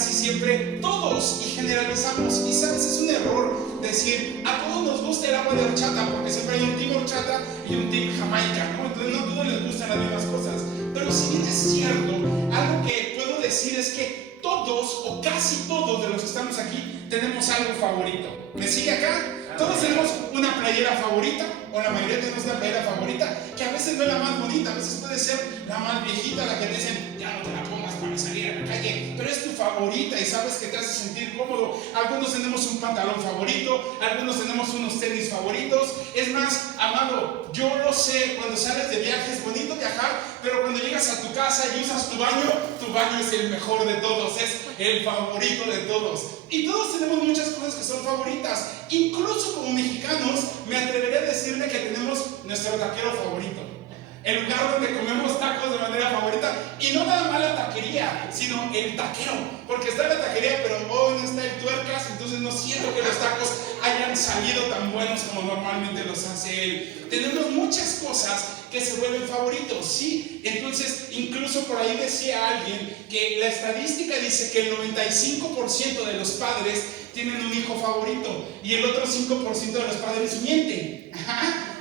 casi siempre todos y generalizamos. Y sabes, es un error decir a todos nos gusta el agua de horchata, porque siempre hay un team horchata y un team jamaica, ¿no? Entonces no a todos les gustan las mismas cosas. Pero si bien es cierto, algo que puedo decir es que todos o casi todos de los que estamos aquí tenemos algo favorito. ¿Me sigue acá? Todos tenemos una playera favorita, o la mayoría tenemos una playera favorita, que a veces no es la más bonita, a veces puede ser la más viejita, la que te dicen, ya no te la pongas para salir a la calle, pero es tu favorita y sabes que te hace sentir cómodo. Algunos tenemos un pantalón favorito, algunos tenemos unos tenis favoritos. Es más, amado, yo lo sé, cuando sales de viaje es bonito viajar, pero cuando llegas a tu casa y usas tu baño es el mejor de todos, es el favorito de todos. Y todos tenemos muchas cosas que son favoritas. Incluso como mexicanos, me atreveré a decirle que tenemos nuestro taquero favorito. El lugar donde comemos tacos de manera favorita. Y no nada más la taquería, sino el taquero. Porque está la taquería, pero hoy no está el tuercas, entonces no siento que los tacos hayan salido tan buenos como normalmente los hace él. Tenemos muchas cosas que se vuelven favoritos, ¿sí? Entonces, incluso por ahí decía alguien que la estadística dice que el 95% de los padres tienen un hijo favorito y el otro 5% de los padres mienten.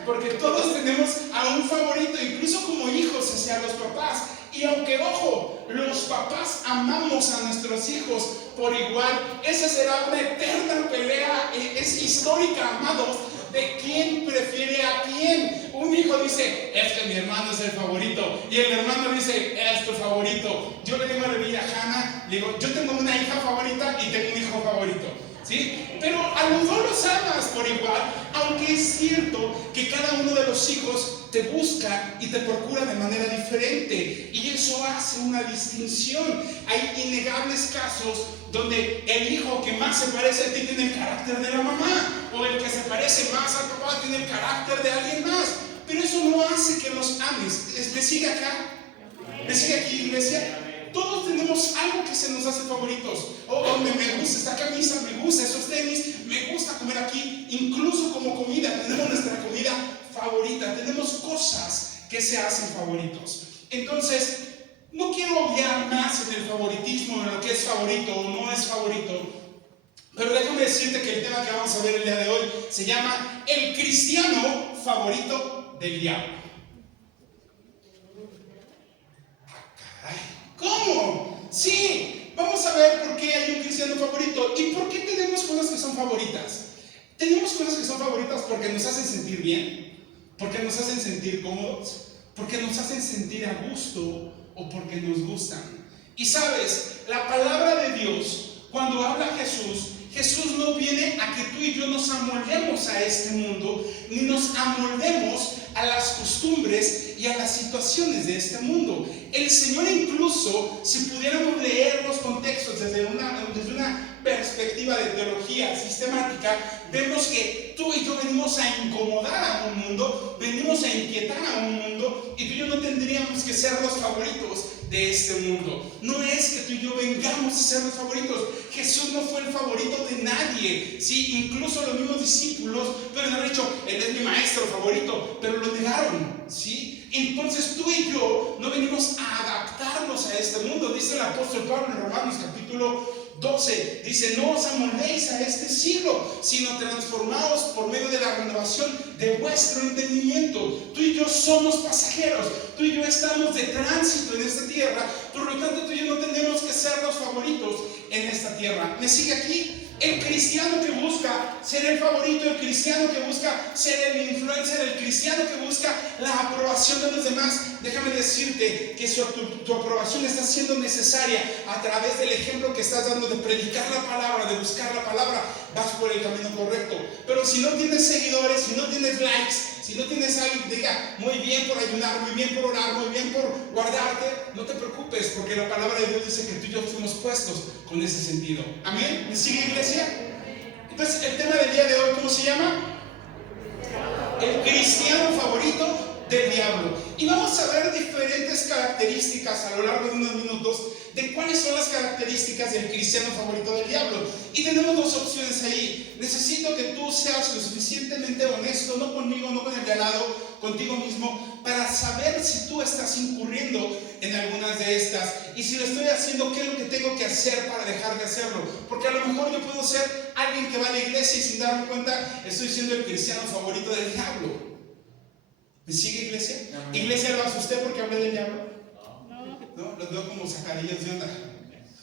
Porque todos tenemos a un favorito, incluso como hijos hacia los papás. Y aunque, ojo, los papás amamos a nuestros hijos por igual, esa será una eterna pelea, es histórica, amados, de quién prefiere a quién. Un hijo dice, es que mi hermano es el favorito, y el hermano dice, es tu favorito. Yo le digo a la bella Hannah, le digo, yo tengo una hija favorita y tengo un hijo favorito, ¿sí? Pero a los dos los amas por igual, aunque es cierto que cada uno de los hijos te busca y te procura de manera diferente, y eso hace una distinción. Hay innegables casos donde el hijo que más se parece a ti tiene el carácter de la mamá, o el que se parece más al papá tiene el carácter de alguien más, pero eso no hace que los ames. ¿Me sigue acá? ¿Me sigue aquí, iglesia? Todos tenemos algo que se nos hace favoritos. Me gusta esta camisa, me gusta esos tenis, me gusta comer aquí. Incluso como comida, tenemos nuestra comida favorita. Tenemos cosas que se hacen favoritos. Entonces, no quiero obviar más en el favoritismo, en lo que es favorito o no es favorito. Pero déjame decirte que el tema que vamos a ver el día de hoy se llama el cristiano favorito del diablo. ¿Cómo? Sí, vamos a ver por qué hay un cristiano favorito y por qué tenemos cosas que son favoritas. Tenemos cosas que son favoritas porque nos hacen sentir bien, porque nos hacen sentir cómodos, porque nos hacen sentir a gusto o porque nos gustan. Y sabes, la palabra de Dios, cuando habla Jesús no viene a que tú y yo nos amoldemos a este mundo, ni nos amoldemos a las costumbres y a las situaciones de este mundo. El Señor, incluso si pudiéramos leer los contextos desde una perspectiva de teología sistemática, vemos que tú y yo venimos a incomodar a un mundo, venimos a inquietar a un mundo, y tú y yo no tendríamos que ser los favoritos de este mundo. No es que tú y yo vengamos a ser los favoritos. Jesús no fue el favorito de nadie, ¿sí? Incluso los mismos discípulos pueden haber dicho, él es mi maestro favorito, pero lo negaron, ¿sí? Entonces tú y yo no venimos a adaptarnos a este mundo. Dice el apóstol Pablo en Romanos capítulo 12, dice, no os amoldéis a este siglo, sino transformaos por medio de la renovación de vuestro entendimiento. Tú y yo somos pasajeros, tú y yo estamos de tránsito en esta tierra, por lo tanto tú y yo no tenemos que ser los favoritos en esta tierra. ¿Me sigue aquí? El cristiano que busca ser el favorito, el cristiano que busca ser el influencer, el cristiano que busca la aprobación de los demás, déjame decirte que tu aprobación está siendo necesaria a través del ejemplo que estás dando de predicar la palabra, de buscar la palabra. Vas por el camino correcto. Pero si no tienes seguidores, si no tienes likes, si no tienes alguien que diga muy bien por ayunar, muy bien por orar, muy bien por guardarte, no te preocupes, porque la palabra de Dios dice que tú y yo fuimos puestos con ese sentido. ¿Amén? ¿Me sigue, iglesia? Entonces, el tema del día de hoy, ¿cómo se llama? El cristiano favorito del diablo. Y vamos a ver diferentes características a lo largo de unos minutos de cuáles son las características del cristiano favorito del diablo. Y tenemos dos opciones ahí. Necesito que tú seas lo suficientemente honesto, no conmigo, no con el de al lado, contigo mismo, para saber si tú estás incurriendo en algunas de estas? Y si lo estoy haciendo, ¿qué es lo que tengo que hacer para dejar de hacerlo? Porque a lo mejor yo puedo ser alguien que va a la iglesia y sin darme cuenta estoy siendo el cristiano favorito del diablo. ¿Me sigue, iglesia? ¿Iglesia lo asusté porque hablé del diablo? ¿No? Los veo como sacarillas de onda.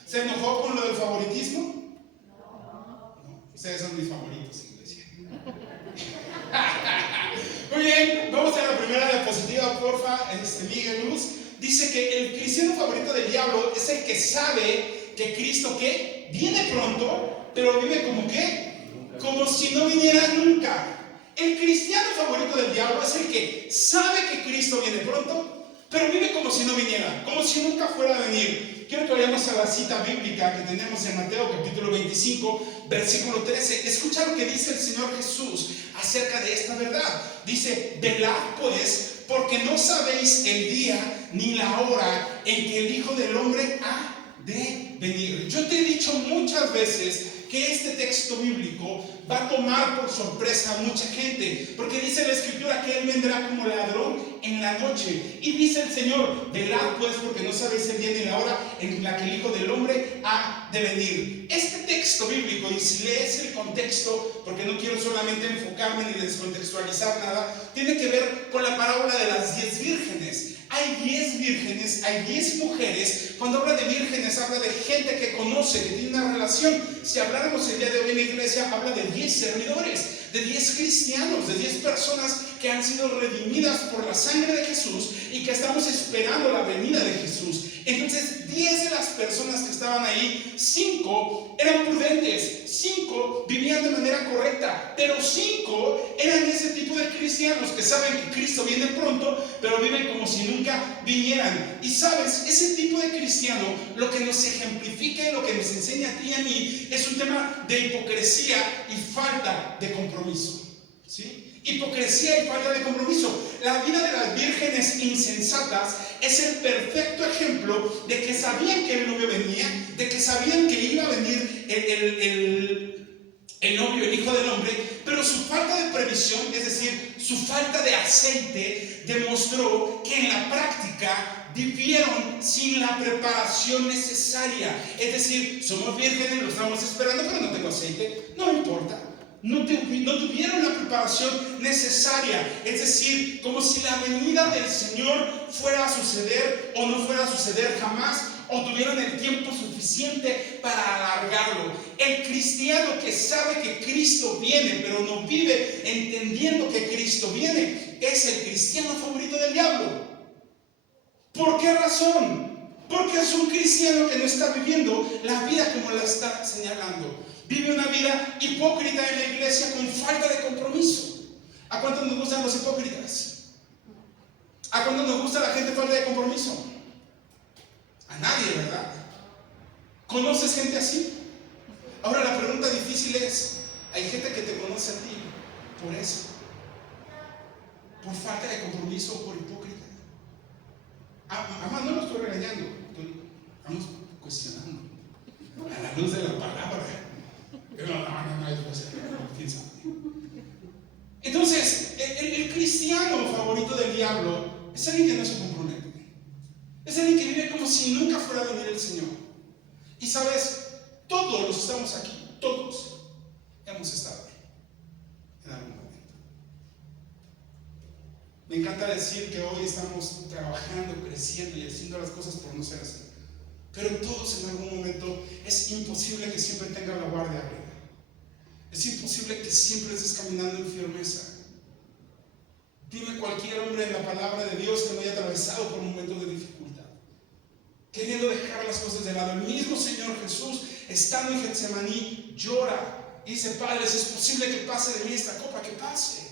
¿Se enojó con lo del favoritismo? No. Ustedes son mis favoritos, iglesia. Muy bien, vamos a la primera diapositiva, porfa, Miguel Luz. Dice que el cristiano favorito del diablo es el que sabe que Cristo, ¿qué? Viene pronto, pero vive como ¿qué? Como si no viniera nunca. El cristiano favorito del diablo es el que sabe que Cristo viene pronto, pero vive como si no viniera, como si nunca fuera a venir. Quiero que vayamos a la cita bíblica que tenemos en Mateo capítulo 25, versículo 13. Escucha lo que dice el Señor Jesús acerca de esta verdad. Dice: velad pues, porque no sabéis el día ni la hora en que el Hijo del Hombre ha de venir. Yo te he dicho muchas veces que este texto bíblico va a tomar por sorpresa a mucha gente, porque dice la Escritura que Él vendrá como ladrón en la noche. Y dice el Señor: velad pues, porque no sabéis el día ni la hora en la que el Hijo del Hombre ha de venir. Este texto bíblico, y si lees el contexto, porque no quiero solamente enfocarme ni descontextualizar nada, tiene que ver con la parábola de las 10 vírgenes. Hay 10 vírgenes, hay 10 mujeres. Cuando habla de vírgenes, habla de gente que conoce, que tiene una relación. Si habláramos el día de hoy en la iglesia, habla de 10 servidores, de 10 cristianos, de 10 personas que han sido redimidas por la sangre de Jesús y que estamos esperando la venida de Jesús. Entonces, 10 de las personas que estaban ahí, 5 eran prudentes, 5 vivían de manera correcta, pero 5 eran ese tipo de cristianos que saben que Cristo viene pronto, pero viven como si nunca vinieran. Y sabes, ese tipo de cristiano, lo que nos ejemplifica y lo que nos enseña a ti y a mí, es un tema de hipocresía y falta de compromiso. ¿Sí? Hipocresía y falta de compromiso. La vida de las vírgenes insensatas es el perfecto ejemplo de que sabían que el novio venía, de que sabían que iba a venir el novio, el Hijo del Hombre, pero su falta de previsión, es decir, su falta de aceite, demostró que en la práctica vivieron sin la preparación necesaria. Es decir, somos vírgenes, lo estamos esperando, pero no tengo aceite, no importa. No tuvieron la preparación necesaria. Es decir, como si la venida del Señor fuera a suceder o no fuera a suceder jamás, o tuvieran el tiempo suficiente para alargarlo. El cristiano que sabe que Cristo viene, pero no vive entendiendo que Cristo viene, es el cristiano favorito del diablo. ¿Por qué razón? Porque es un cristiano que no está viviendo la vida como la está señalando. Vive una vida hipócrita en la iglesia con falta de compromiso. ¿A cuántos nos gustan los hipócritas? ¿A cuántos nos gusta la gente falta de compromiso? A nadie, ¿verdad? ¿Conoces gente así? Ahora la pregunta difícil es: hay gente que te conoce a ti por eso, por falta de compromiso o por hipócrita. Además, no lo estoy regañando, estamos cuestionando a la luz de la palabra. Entonces, el cristiano favorito del diablo es alguien que no se compromete. Es alguien que vive como si nunca fuera a venir el Señor. Y sabes, todos los que estamos aquí, todos hemos estado ahí en algún momento. Me encanta decir que hoy estamos trabajando, creciendo y haciendo las cosas por no ser así. Pero todos en algún momento es imposible que siempre tengan la guardia arriba. Es imposible que siempre estés caminando en firmeza. Dime cualquier hombre en la palabra de Dios que no haya atravesado por un momento de dificultad, queriendo dejar las cosas de lado. El mismo Señor Jesús, estando en Getsemaní, llora y dice: Padre, si es posible que pase de mí esta copa, que pase,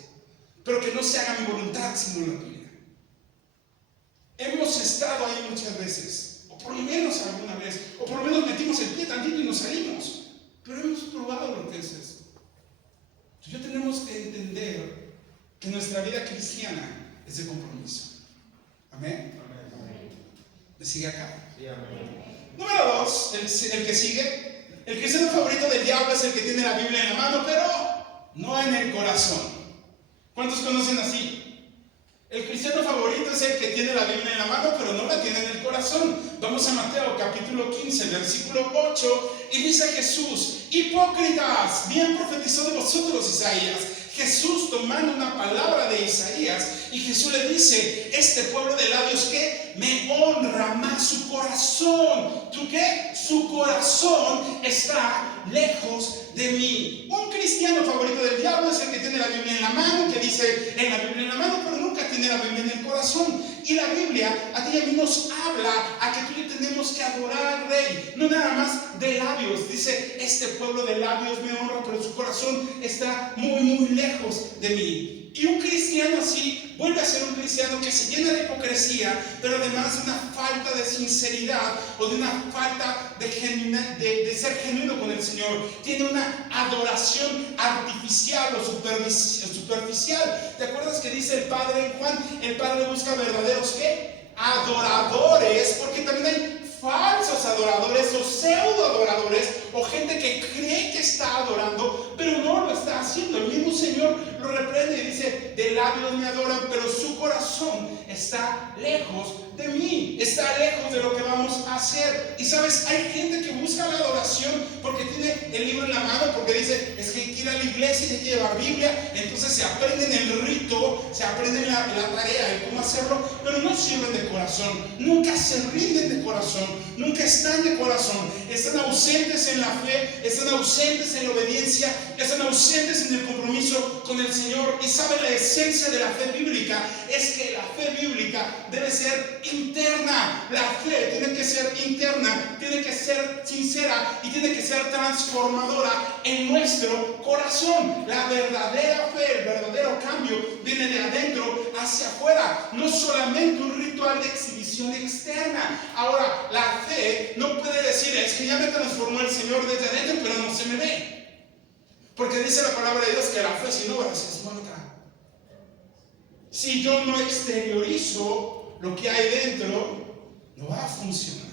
pero que no se haga mi voluntad sino la tuya. Hemos estado ahí muchas veces, o por lo menos alguna vez, o por lo menos metimos el pie tantito y nos salimos, pero hemos probado lo que es eso. Entonces, tenemos que entender que nuestra vida cristiana es de compromiso. ¿Amén? ¿Me sigue acá? Sí, amén. Número 2, el que sigue. El cristiano favorito del diablo es el que tiene la Biblia en la mano, pero no en el corazón. ¿Cuántos conocen así? El cristiano favorito es el que tiene la Biblia en la mano, pero no la tiene en el corazón. corazón. Vamos a Mateo capítulo 15, versículo 8, y dice Jesús: hipócritas, bien profetizó de vosotros Isaías. Jesús tomando una palabra de Isaías, y Jesús le dice: este pueblo de labios que me honra, más su corazón, ¿tú qué? Su corazón está lejos de mí. Un cristiano favorito del diablo es el que tiene la Biblia en la mano, que dice en la Biblia en la mano, pero nunca tiene la Biblia en el corazón. Y la Biblia a ti y a mí nos habla a que tú y yo tenemos que adorar al Rey, no nada más de labios. Dice: este pueblo de labios me honra, pero su corazón está muy, muy lejos de mí. Y un cristiano así vuelve a ser un cristiano que se llena de hipocresía, pero además de una falta de sinceridad o de una falta de ser genuino con el Señor. Tiene una adoración artificial o superficial. ¿Te acuerdas que dice el Padre en Juan? El Padre busca verdaderos ¿qué? Adoradores, porque también hay falsos adoradores o pseudo adoradores o gente que cree que está adorando pero no lo está haciendo. El mismo Señor lo reprende y dice: de labios me adoran, pero su corazón está lejos de mí, está lejos de lo que vamos a hacer. Y sabes, hay gente que busca la adoración porque tiene el libro en la mano, porque dice: es que hay que ir a la iglesia y hay que llevar Biblia. Entonces se aprenden el rito, se aprenden la tarea de cómo hacerlo, pero no sirven de corazón, nunca se rinden de corazón, nunca están de corazón, están ausentes en la fe, están ausentes en la obediencia, están ausentes en el compromiso con el Señor. Y sabe, la esencia de la fe bíblica es que la fe bíblica debe ser interna. La fe tiene que ser interna, tiene que ser sincera y tiene que ser transformadora en nuestro corazón. La verdadera fe, el verdadero cambio viene de adentro hacia afuera, no solamente un ritual de exhibición externa. Ahora, la fe no puede decir: es que ya me transformó el Señor desde adentro, pero no se me ve. Porque dice la palabra de Dios que la fe sin obras es muerta. Si yo no exteriorizo lo que hay dentro, no va a funcionar.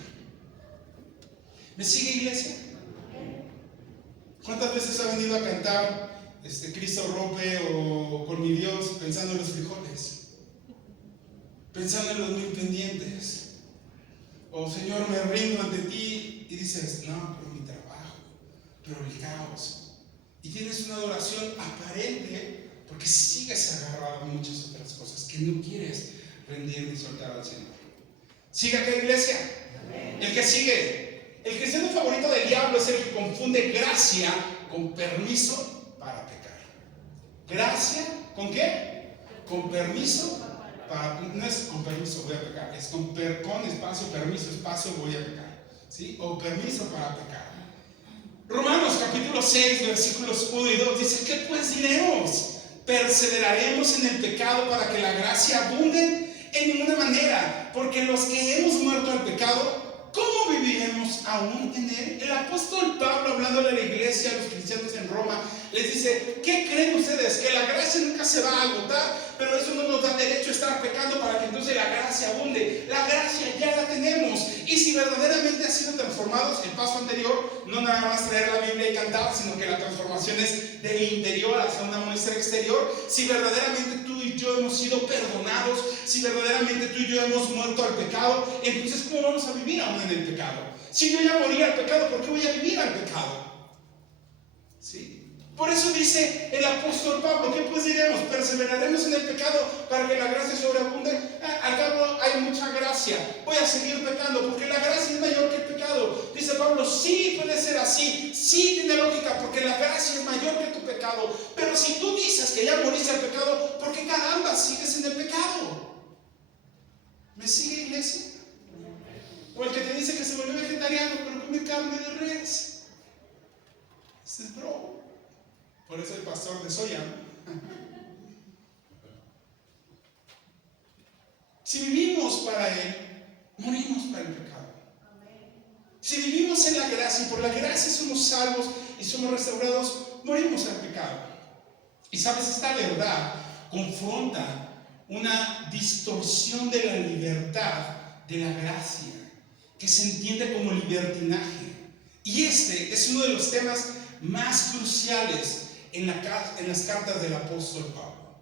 ¿Me sigue, iglesia? ¿Cuántas veces ha venido a cantar Cristo rompe o Con mi Dios pensando en los frijoles, pensando en los mil pendientes? O Señor, me rindo ante ti, y dices: no, pero mi trabajo, pero el caos. Y tienes una adoración aparente porque sigues agarrado a muchas otras cosas que no quieres rendir ni soltar al Señor. ¿Sigue acá, iglesia? El que sigue. El cristiano favorito del diablo es el que confunde gracia con permiso para pecar. ¿Gracia con qué? Con permiso para... No es con permiso voy a pecar, es con espacio, permiso, espacio, voy a pecar, ¿sí? O permiso para pecar. Romanos capítulo 6, versículos 1 y 2 dice: ¿qué pues diremos? ¿Perseveraremos en el pecado para que la gracia abunde? En ninguna manera, porque los que hemos muerto al pecado, ¿cómo viviremos aún en él? El apóstol Pablo, hablándole a la iglesia, a los cristianos en Roma, les dice: ¿qué creen ustedes? Que la gracia nunca se va a agotar, pero eso no nos da derecho a estar pecando para que entonces la gracia abunde. La gracia ya la tenemos, y si verdaderamente han sido transformados, el paso anterior, no nada más traer la Biblia y cantar, sino que la transformación es del interior hacia una muestra exterior. Si verdaderamente tú y yo hemos sido perdonados, si verdaderamente tú y yo hemos muerto al pecado, entonces ¿cómo vamos a vivir aún en el pecado? Si yo ya morí al pecado, ¿por qué voy a vivir al pecado? ¿Sí? Por eso dice el apóstol Pablo: ¿qué pues diremos? ¿Perseveraremos en el pecado para que la gracia sobreabunde? Al cabo hay mucha gracia, voy a seguir pecando porque la gracia es mayor que el pecado. Dice Pablo: sí, puede ser así, sí tiene lógica, porque la gracia es mayor que tu pecado. Pero si tú dices que ya moriste al pecado, ¿por qué caramba sigues en el pecado? ¿Me sigue, iglesia? O el que te dice que se volvió vegetariano pero come carne de res. Ese es bro. Por eso el pastor de soya. Si vivimos para Él, morimos para el pecado. Si vivimos en la gracia y por la gracia somos salvos y somos restaurados, morimos al pecado. Y sabes, esta verdad confronta una distorsión de la libertad de la gracia, que se entiende como libertinaje. Y este es uno de los temas más cruciales en las cartas del apóstol Pablo.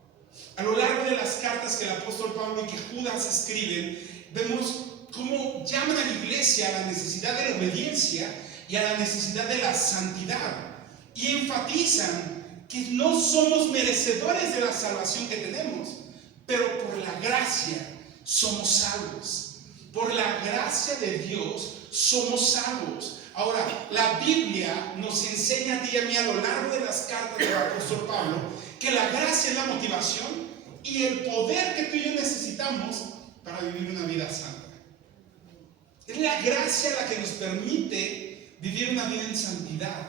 A lo largo de las cartas que el apóstol Pablo y que Judas escriben, vemos cómo llaman a la iglesia a la necesidad de la obediencia y a la necesidad de la santidad. Y enfatizan que no somos merecedores de la salvación que tenemos, pero por la gracia somos salvos. Por la gracia de Dios somos salvos. Ahora, la Biblia nos enseña a ti y a mí a lo largo de las cartas del apóstol Pablo que la gracia es la motivación y el poder que tú y yo necesitamos para vivir una vida santa. Es la gracia la que nos permite vivir una vida en santidad,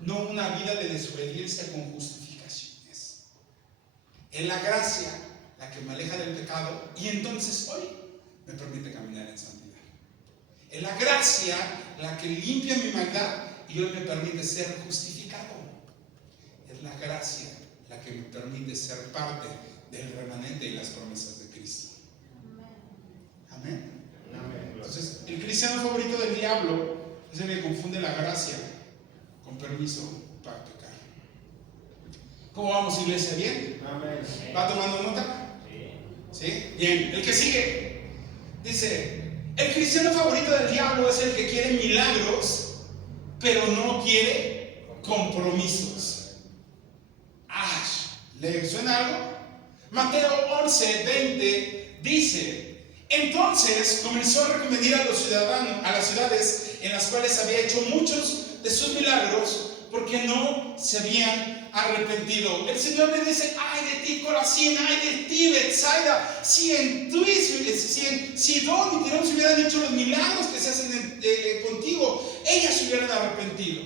no una vida de desobediencia con justificaciones. Es la gracia la que me aleja del pecado y entonces hoy me permite caminar en santidad. Es la gracia la que limpia mi maldad y hoy me permite ser justificado. Es la gracia la que me permite ser parte del remanente y las promesas de Cristo. Amén. Entonces, el cristiano favorito del diablo es el que confunde la gracia con permiso para pecar. ¿Cómo vamos, iglesia? ¿Bien? Amén. ¿Va tomando nota? ¿Sí? Bien. El que sigue dice: el cristiano favorito del diablo es el que quiere milagros, pero no quiere compromisos. ¿Le suena algo? Mateo 11:20 dice: entonces comenzó a recomendar a los ciudadanos, a las ciudades en las cuales había hecho muchos de sus milagros, porque no se habían arrepentido. El Señor le dice: ay de ti, Corazín, ay de ti, Betsaida, si en Sidón y Tirón se hubieran hecho los milagros que se hacen contigo, ellas se hubieran arrepentido.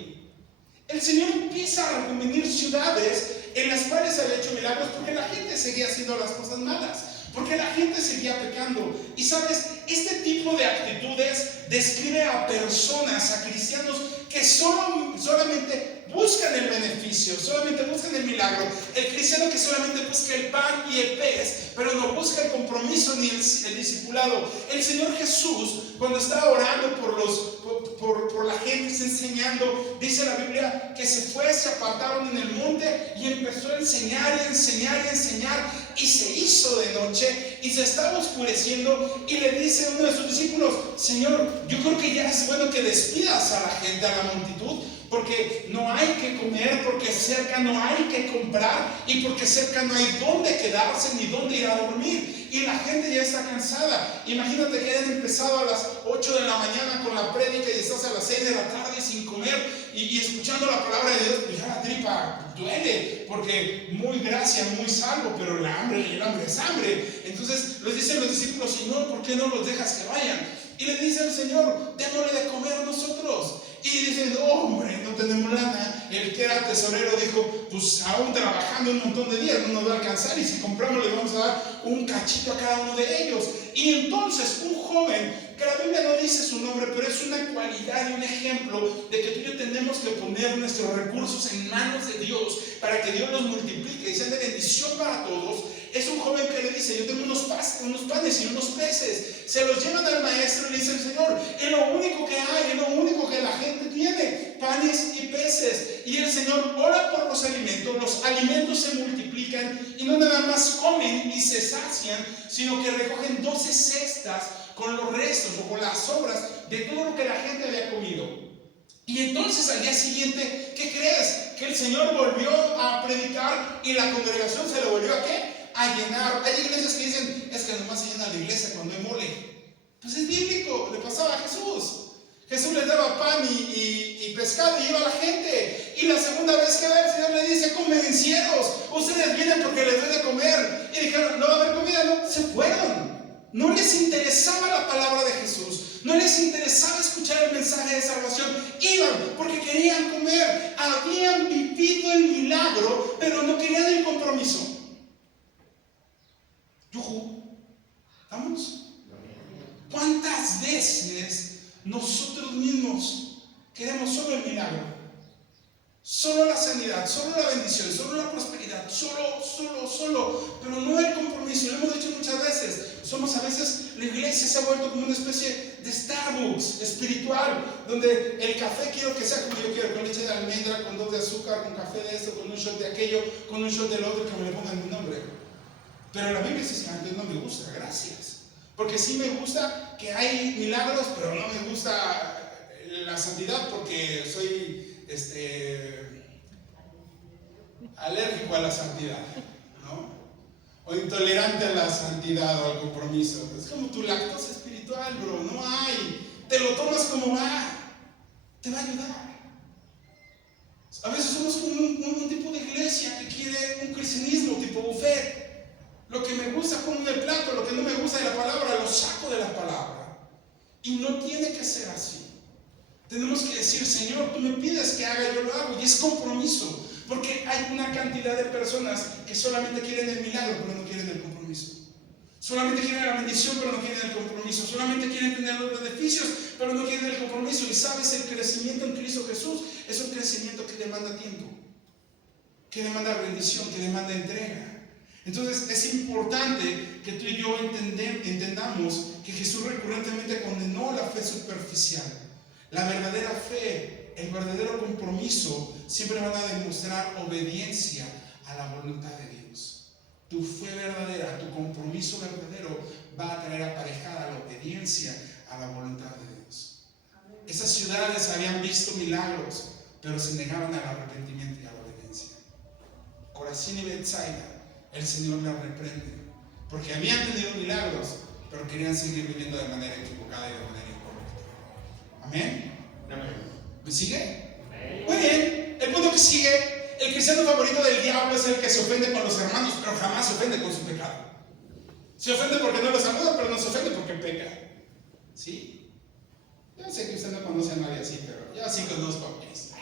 El Señor empieza a recomendar ciudades en las cuales había hecho milagros porque la gente seguía haciendo las cosas malas, porque la gente seguía pecando. Y sabes, este tipo de actitudes describe a personas, a cristianos que solamente buscan el beneficio, solamente buscan el milagro. El cristiano que solamente busca el pan y el pez, pero no busca el compromiso ni el discipulado. El Señor Jesús, cuando estaba orando por la gente, está enseñando, dice la Biblia que se apartaron en el monte y empezó a enseñar y enseñar y enseñar, y se hizo de noche y se estaba oscureciendo, y le dice a uno de sus discípulos: Señor, yo creo que ya es bueno que despidas a la gente, a la multitud, porque no hay que comer, porque cerca no hay que comprar, y porque cerca no hay dónde quedarse ni dónde ir a dormir, y la gente ya está cansada. Imagínate que hayan empezado a las 8 de la mañana con la prédica y estás a las 6 de la tarde sin comer y escuchando la palabra de Dios. Pues ya la tripa duele, porque muy gracia, muy salvo, pero el hambre es hambre. Entonces les dicen los discípulos: Señor, ¿por qué no los dejas que vayan? Y le dice el Señor: démosle de comer nosotros. Y dicen: hombre, no tenemos lana. El que era tesorero dijo: pues aún trabajando un montón de días no nos va a alcanzar, y si compramos le vamos a dar un cachito a cada uno de ellos. Y entonces un joven, que la Biblia no dice su nombre, pero es una cualidad y un ejemplo de que tú y yo tenemos que poner nuestros recursos en manos de Dios para que Dios los multiplique y sea de bendición para todos. Es un joven que le dice: yo tengo unos panes y unos peces. Se los llevan al maestro y le dicen: Señor, es lo único que hay, es lo único que la gente tiene, panes y peces. Y el Señor ora por los alimentos se multiplican, y no nada más comen y se sacian, sino que recogen 12 cestas con los restos o con las sobras de todo lo que la gente había comido. Y entonces al día siguiente, ¿qué crees? Que el Señor volvió a predicar y la congregación se lo volvió a ¿qué? A llenar. Hay iglesias que dicen: es que nomás se llena la iglesia cuando hay mole. Pues es bíblico, le pasaba a Jesús. Jesús les daba pan y pescado y iba a la gente. Y la segunda vez que va, el Señor le dice: convenencieros, ustedes vienen porque les doy de comer. Y dijeron: no va a haber comida. No, se fueron. No les interesaba la palabra de Jesús, no les interesaba escuchar el mensaje de salvación. Iban porque querían comer. Habían vivido el milagro, pero no querían el compromiso. ¿Estamos? ¿Cuántas veces nosotros mismos queremos solo el milagro, solo la sanidad, solo la bendición, solo la prosperidad, solo, pero no el compromiso? Lo hemos dicho muchas veces. A veces la iglesia se ha vuelto como una especie de Starbucks espiritual, donde el café quiero que sea como yo quiero, con leche de almendra, con 2 de azúcar, con café de esto, con un shot de aquello, con un shot del otro, que me le pongan mi nombre. Pero la Biblia dice: no me gusta, gracias. Porque sí me gusta que hay milagros, pero no me gusta la santidad porque soy alérgico a la santidad, ¿no? O intolerante a la santidad o al compromiso. Es como tu lactosa espiritual, bro, no hay. Te lo tomas como va, te va a ayudar. A veces somos como un tipo de iglesia que quiere un cristianismo tipo buffet. Lo que me gusta pongo en el plato, lo que no me gusta de la palabra lo saco de la palabra. Y no tiene que ser así. Tenemos que decir, Señor, tú me pides que haga, yo lo hago. Y es compromiso. Porque hay una cantidad de personas que solamente quieren el milagro, pero no quieren el compromiso. Solamente quieren la bendición, pero no quieren el compromiso. Solamente quieren tener los beneficios, pero no quieren el compromiso. Y sabes, el crecimiento en Cristo Jesús es un crecimiento que demanda tiempo, que demanda rendición, que demanda entrega. Entonces es importante que tú y yo entendamos que Jesús recurrentemente condenó la fe superficial. La verdadera fe, el verdadero compromiso siempre van a demostrar obediencia a la voluntad de Dios. Tu fe verdadera, tu compromiso verdadero va a traer aparejada la obediencia a la voluntad de Dios. Esas ciudades habían visto milagros, pero se negaban al arrepentimiento y a la obediencia. Corazín y Betsaida, el Señor les reprende, porque habían tenido milagros, pero querían seguir viviendo de manera equivocada y de manera incorrecta. ¿Amén? ¿Me sigue? Muy bien. El punto que sigue: el cristiano favorito del diablo es el que se ofende con los hermanos, pero jamás se ofende con su pecado. Se ofende porque no lo saluda, pero no se ofende porque peca. ¿Sí? Yo sé que usted no conoce a nadie así, pero yo sí conozco a Cristo.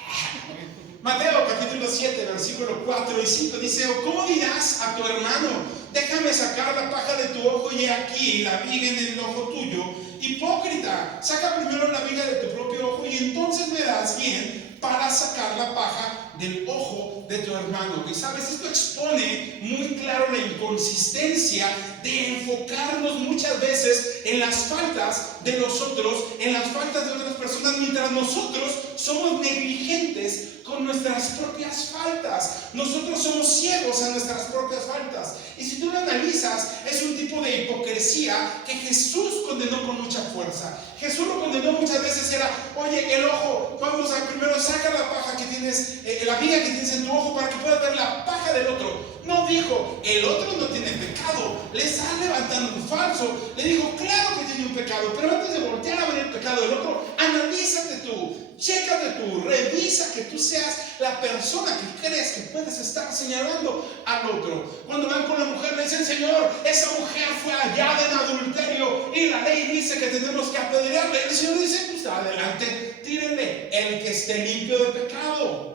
Mateo capítulo 7, versículo 4 y 5 dice: ¿O cómo dirás a tu hermano, déjame sacar la paja de tu ojo y he aquí la viga en el ojo tuyo? Hipócrita, saca primero la viga de tu propio ojo y entonces verás bien para sacar la paja del ojo de tu hermano. Y sabes, esto expone muy claro la inconsistencia de enfocarnos muchas veces en las faltas de los otros, en las faltas de otras personas, mientras nosotros somos negligentes con nuestras propias faltas. Nosotros somos ciegos a nuestras propias faltas. Y si tú lo analizas, es un tipo de hipocresía que Jesús condenó con mucha fuerza. Jesús lo condenó muchas veces. Era: oye, el ojo, vamos a primero saca la paja que tienes, la viga que tienes en tu ojo para que puedas ver la paja del otro. No dijo, el otro no tiene pecado, le estás levantando un falso. Le dijo, claro que tiene un pecado, pero antes de voltear a ver el pecado del otro, analízate tú, chécate tú, revisa que tú seas la persona que crees que puedes estar señalando al otro. Cuando van con la mujer, le dicen: Señor, esa mujer fue hallada en adulterio y la ley dice que tenemos que apedrearle. El Señor dice: pues adelante, tírenle, el que esté limpio de pecado.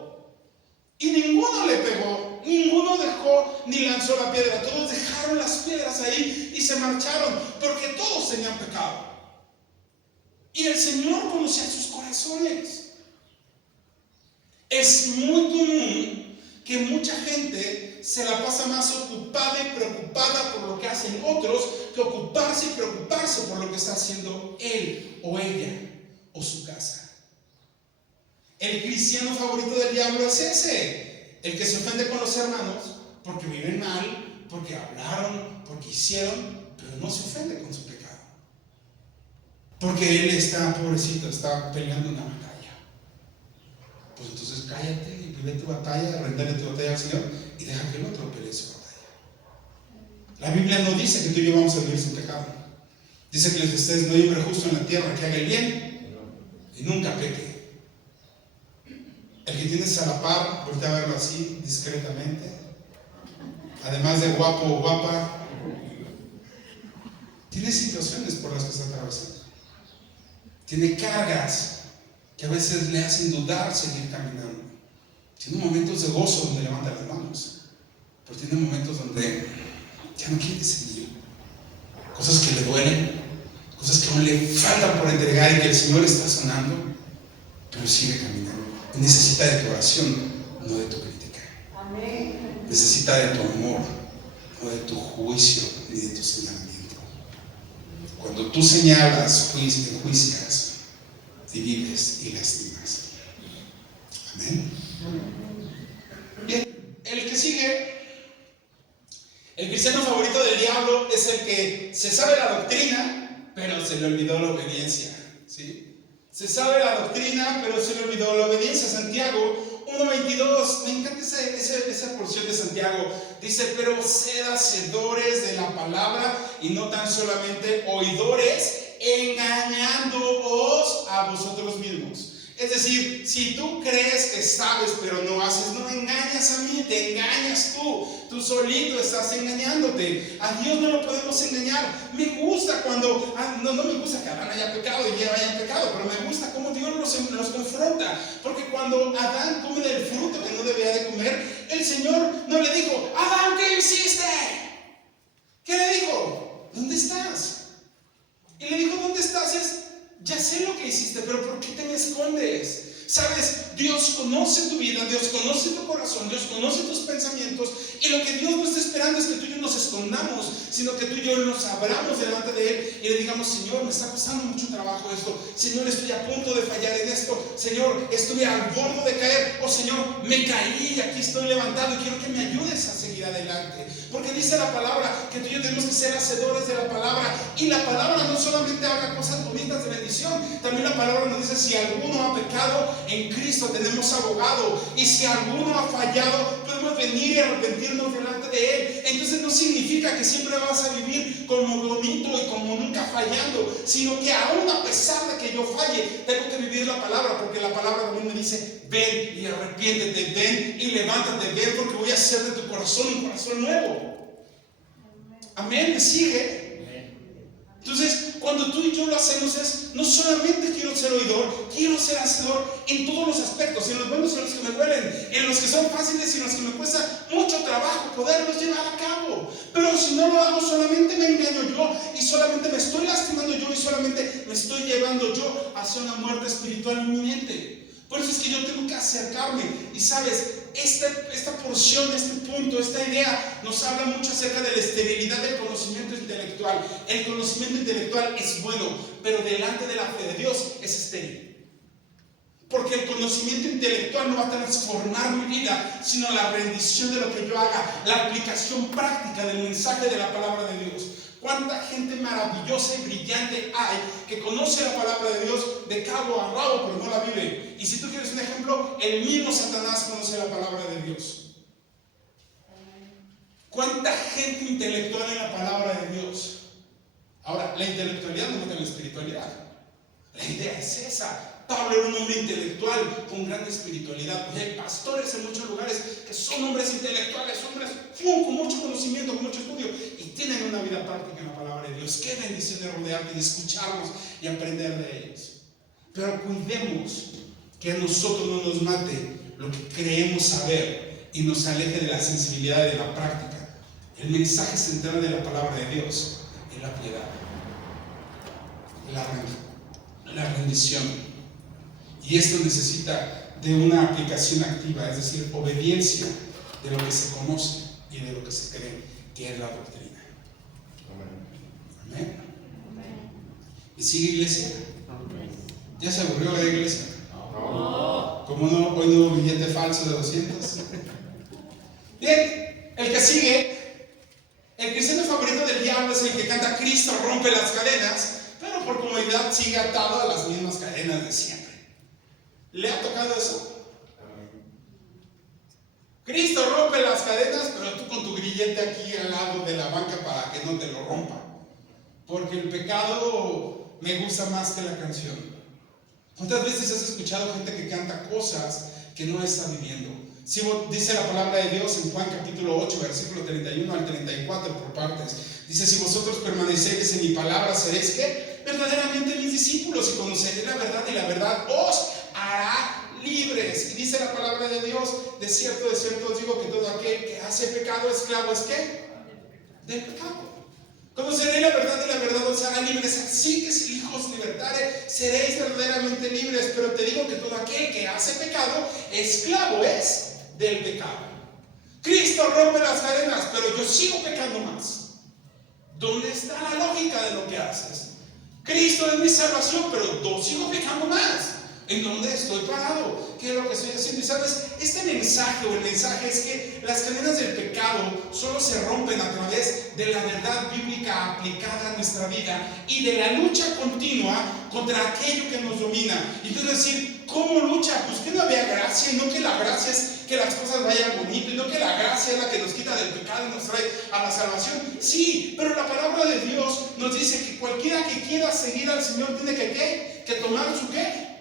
Y ninguno le pegó, ninguno dejó ni lanzó la piedra. Todos dejaron las piedras ahí y se marcharon, porque todos tenían pecado. Y el Señor conocía sus corazones. Es muy común que mucha gente se la pasa más ocupada y preocupada por lo que hacen otros que ocuparse y preocuparse por lo que está haciendo él o ella o su casa. El cristiano favorito del diablo es ese, el que se ofende con los hermanos porque viven mal, porque hablaron, porque hicieron, pero no se ofende con su pecado. Porque él está, pobrecito, está peleando una batalla. Pues entonces cállate y vive tu batalla, rendale tu batalla al Señor y deja que el otro pelee su batalla. La Biblia no dice que tú y yo vamos a vivir sin pecado. Dice que ustedes no hay hombre justo en la tierra que haga el bien y nunca peque. El que tienes a la par, voltea a verlo así, discretamente. Además de guapo o guapa, tiene situaciones por las que está atravesando. Tiene cargas que a veces le hacen dudar seguir caminando. Tiene momentos de gozo donde levanta las manos, pero tiene momentos donde ya no quiere seguir. Cosas que le duelen, cosas que aún le faltan por entregar y que el Señor está sanando, pero sigue caminando. Necesita de tu oración, no de tu crítica. Amén. Necesita de tu amor, no de tu juicio ni de tu señalamiento. Cuando tú señalas, enjuicias, divides y lastimas. Amén. Bien, el que sigue, el cristiano favorito del diablo es el que se sabe la doctrina, pero se le olvidó la obediencia, ¿sí? Se sabe la doctrina, pero se le olvidó la obediencia. Santiago 1:22, me encanta esa porción de Santiago. Dice, pero sed hacedores de la palabra y no tan solamente oidores, engañándoos a vosotros mismos. Es decir, si tú crees que sabes pero no haces, no engañas a mí, te engañas tú solito estás engañándote. A Dios no lo podemos engañar. Me gusta cuando, no me gusta que Adán haya pecado y Eva hayan pecado, pero me gusta cómo Dios los confronta, porque cuando Adán come del fruto que no debía de comer, el Señor no le dijo, Adán, ¿qué hiciste? ¿Qué le dijo? ¿Dónde estás? Y le dijo, ¿dónde estás? Ya sé lo que hiciste, pero ¿por qué te me escondes? Sabes, Dios conoce tu vida, Dios conoce tu corazón, Dios conoce tus pensamientos, y lo que Dios no está esperando es que tú y yo nos escondamos, sino que tú y yo nos abramos delante de Él y le digamos, Señor, me está costando mucho trabajo esto, Señor, estoy a punto de fallar en esto, Señor, estuve al borde de caer, oh Señor, me caí y aquí estoy levantado y quiero que me ayudes a seguir adelante. Porque dice la palabra que tú y yo tenemos que ser hacedores de la palabra, y la palabra no solamente habla cosas bonitas de bendición, también la palabra nos dice, si alguno ha pecado, en Cristo tenemos abogado, y si alguno ha fallado, podemos venir y arrepentirnos delante de Él. Entonces no significa que siempre vas a vivir como bonito y como nunca fallando, sino que aún a pesar de que yo falle, tengo que vivir la palabra, porque la palabra también me dice, ven y arrepiéntete, ven y levántate, ven, porque voy a hacer de tu corazón un corazón nuevo. Amén, ¿me sigue? Entonces, cuando tú y yo lo hacemos es, no solamente quiero ser oidor, quiero ser hacedor en todos los aspectos, en los buenos y en los que me duelen, en los que son fáciles y en los que me cuesta mucho trabajo poderlos llevar a cabo. Pero si no lo hago, solamente me engaño yo, y solamente me estoy lastimando yo, y solamente me estoy llevando yo hacia una muerte espiritual inminente. Por eso es que yo tengo que acercarme. Y sabes, esta porción, este punto, esta idea nos habla mucho acerca de la esterilidad del conocimiento intelectual. El conocimiento intelectual es bueno, pero delante de la fe de Dios es estéril. Porque el conocimiento intelectual no va a transformar mi vida, sino la rendición de lo que yo haga, la aplicación práctica del mensaje de la palabra de Dios. Cuánta gente maravillosa y brillante hay que conoce la palabra de Dios de cabo a rabo, pero no la vive. Y si tú quieres un ejemplo, el mismo Satanás conoce la palabra de Dios. Cuánta gente intelectual en la palabra de Dios. Ahora, la intelectualidad no mata en la espiritualidad. La idea es esa. Pablo era un hombre intelectual con gran espiritualidad. Y hay pastores en muchos lugares que son hombres intelectuales, hombres con mucho conocimiento, con mucho estudio, y tienen una vida práctica en la palabra de Dios. Qué bendición de rodearnos y de escucharnos y aprender de ellos. Pero cuidemos que a nosotros no nos mate lo que creemos saber y nos aleje de la sensibilidad y de la práctica. El mensaje central de la palabra de Dios es la piedad, la rendición. Y esto necesita de una aplicación activa, es decir, obediencia de lo que se conoce y de lo que se cree, que es la doctrina. Amén. ¿Y sigue, iglesia? ¿Ya se aburrió la iglesia? No. ¿Cómo no? Hoy no hubo billete falso de 200. Bien, el que sigue, el cristiano favorito del diablo es el que canta Cristo rompe las cadenas, pero por comodidad sigue atado a las mismas cadenas de siempre. ¿Le ha tocado eso? Cristo rompe las cadenas, pero tú con tu grillete aquí al lado de la banca para que no te lo rompa. Porque el pecado me gusta más que la canción. ¿Cuántas veces has escuchado gente que canta cosas que no está viviendo? Si dice la palabra de Dios en Juan capítulo 8, versículo 31 al 34 por partes. Dice, si vosotros permanecéis en mi palabra, seréis ¿qué? Verdaderamente mis discípulos, y conoceréis la verdad, y la verdad os hará libres. Y dice la palabra de Dios, de cierto os digo que todo aquel que hace pecado, esclavo es ¿qué? Del pecado. Conoceréis la verdad y la verdad os hará libres. Así que si el Hijo os libertare, seréis verdaderamente libres. Pero te digo que todo aquel que hace pecado, esclavo es del pecado. Cristo rompe las cadenas, pero yo sigo pecando más. ¿Dónde está la lógica de lo que haces? Cristo es mi salvación, pero yo sigo pecando más. ¿En dónde estoy parado? ¿Qué es lo que estoy haciendo? Y sabes, este mensaje o el mensaje es que las cadenas del pecado solo se rompen a través de la verdad bíblica aplicada a nuestra vida y de la lucha continua contra aquello que nos domina. Y entonces decir, ¿cómo lucha? Pues que no había gracia, y no que la gracia es que las cosas vayan bonito, y no que la gracia es la que nos quita del pecado y nos trae a la salvación. Sí, pero la palabra de Dios nos dice que cualquiera que quiera seguir al Señor tiene que tomar su ¿qué?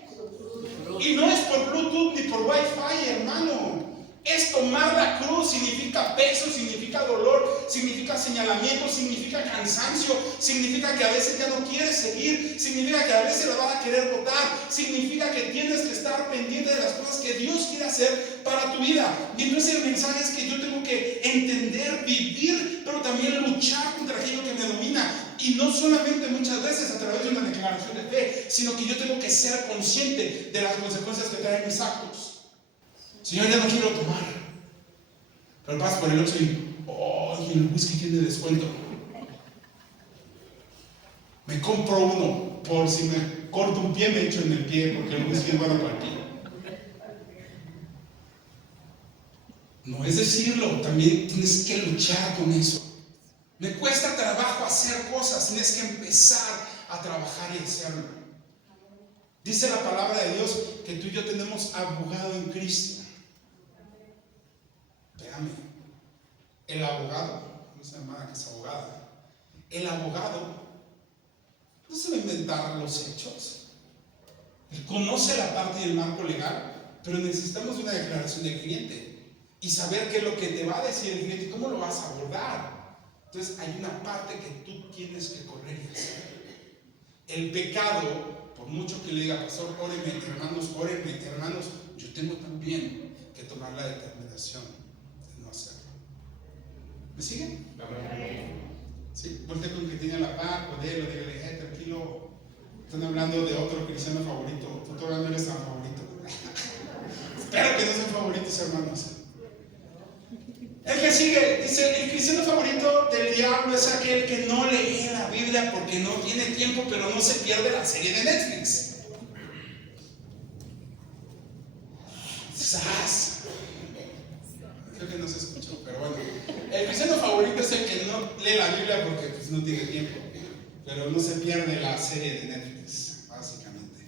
Y no es por Bluetooth ni por Wi-Fi, hermano. Es tomar la cruz. Significa peso, significa dolor, significa señalamiento, significa cansancio, significa que a veces ya no quieres seguir, significa que a veces la vas a querer botar, significa que tienes que estar pendiente de las cosas que Dios quiere hacer para tu vida. Y entonces el mensaje es que yo tengo que entender, vivir, pero también luchar contra aquello que me domina. Y no solamente muchas veces a través de una declaración de fe, sino que yo tengo que ser consciente de las consecuencias que traen mis actos. Señor, ya no quiero tomar, pero pasas por el otro y el whisky tiene descuento. Me compro uno por si me corto un pie, me echo en el pie, porque el whisky es bueno para el pie. No es decirlo, también tienes que luchar con eso. Me cuesta trabajo hacer cosas, tienes que empezar a trabajar y hacerlo. Dice la palabra de Dios que tú y yo tenemos abogado en Cristo. Véame, el abogado, esa hermana que es abogada, el abogado no se va a inventar los hechos. Él conoce la parte y el marco legal, pero necesitamos una declaración del cliente y saber qué es lo que te va a decir el cliente y cómo lo vas a abordar. Entonces hay una parte que tú tienes que correr y hacer. El pecado, por mucho que le diga, pastor, órenme, hermanos, yo tengo también que tomar la determinación de no hacerlo. ¿Me siguen? Sí, volte con que tiene la par, podelo, dígale, tranquilo, están hablando de otro cristiano favorito, tú todavía no eres tan favorito. Espero que no sean favoritos, hermanos. El que sigue, dice, el cristiano favorito del diablo es aquel que no lee la Biblia porque no tiene tiempo, pero no se pierde la serie de Netflix. ¡Sas! Creo que no se escuchó, pero bueno. El cristiano favorito es el que no lee la Biblia porque pues, no tiene tiempo, pero no se pierde la serie de Netflix, básicamente.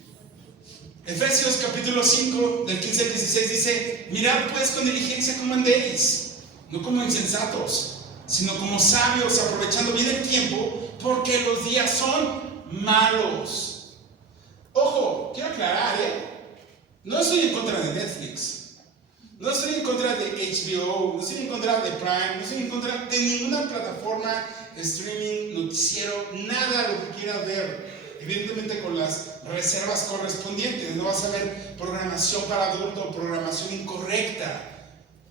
Efesios capítulo 5, del 15 al 16 dice, mirad pues con diligencia cómo andéis, no como insensatos, sino como sabios, aprovechando bien el tiempo, porque los días son malos. Ojo, quiero aclarar, no estoy en contra de Netflix, no estoy en contra de HBO, no estoy en contra de Prime, no estoy en contra de ninguna plataforma, streaming, noticiero, nada lo que quieras ver. Evidentemente con las reservas correspondientes, no vas a ver programación para adultos, programación incorrecta.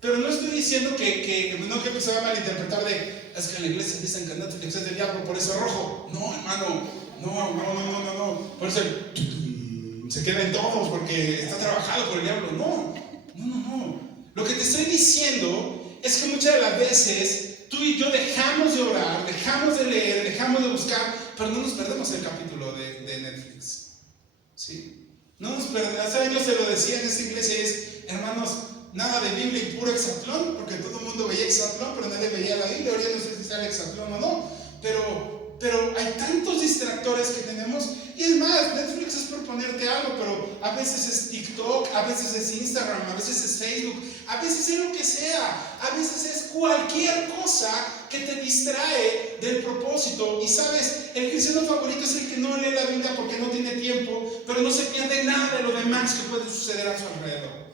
Pero no estoy diciendo que se va a malinterpretar de, es que en la iglesia dicen que Netflix es del diablo, por eso es rojo. No, hermano, no. Por eso se quedan todos porque está trabajado por el diablo. No. Lo que te estoy diciendo es que muchas de las veces tú y yo dejamos de orar, dejamos de leer, dejamos de buscar, pero no nos perdemos el capítulo de Netflix. ¿Sí? No nos perdemos. Hace años se lo decía en esta iglesia, hermanos, nada de Biblia y puro hexatlón, porque todo el mundo veía hexatlón, pero nadie veía la Biblia. Ahora no sé si sale hexatlón o no, pero hay tantos distractores que tenemos. Y es más, Netflix es por ponerte algo, pero a veces es TikTok, a veces es Instagram, a veces es Facebook, a veces es lo que sea, a veces es cualquier cosa que te distrae del propósito. Y sabes, el cristiano favorito es el que no lee la Biblia porque no tiene tiempo, pero no se pierde nada de lo demás que puede suceder a su alrededor.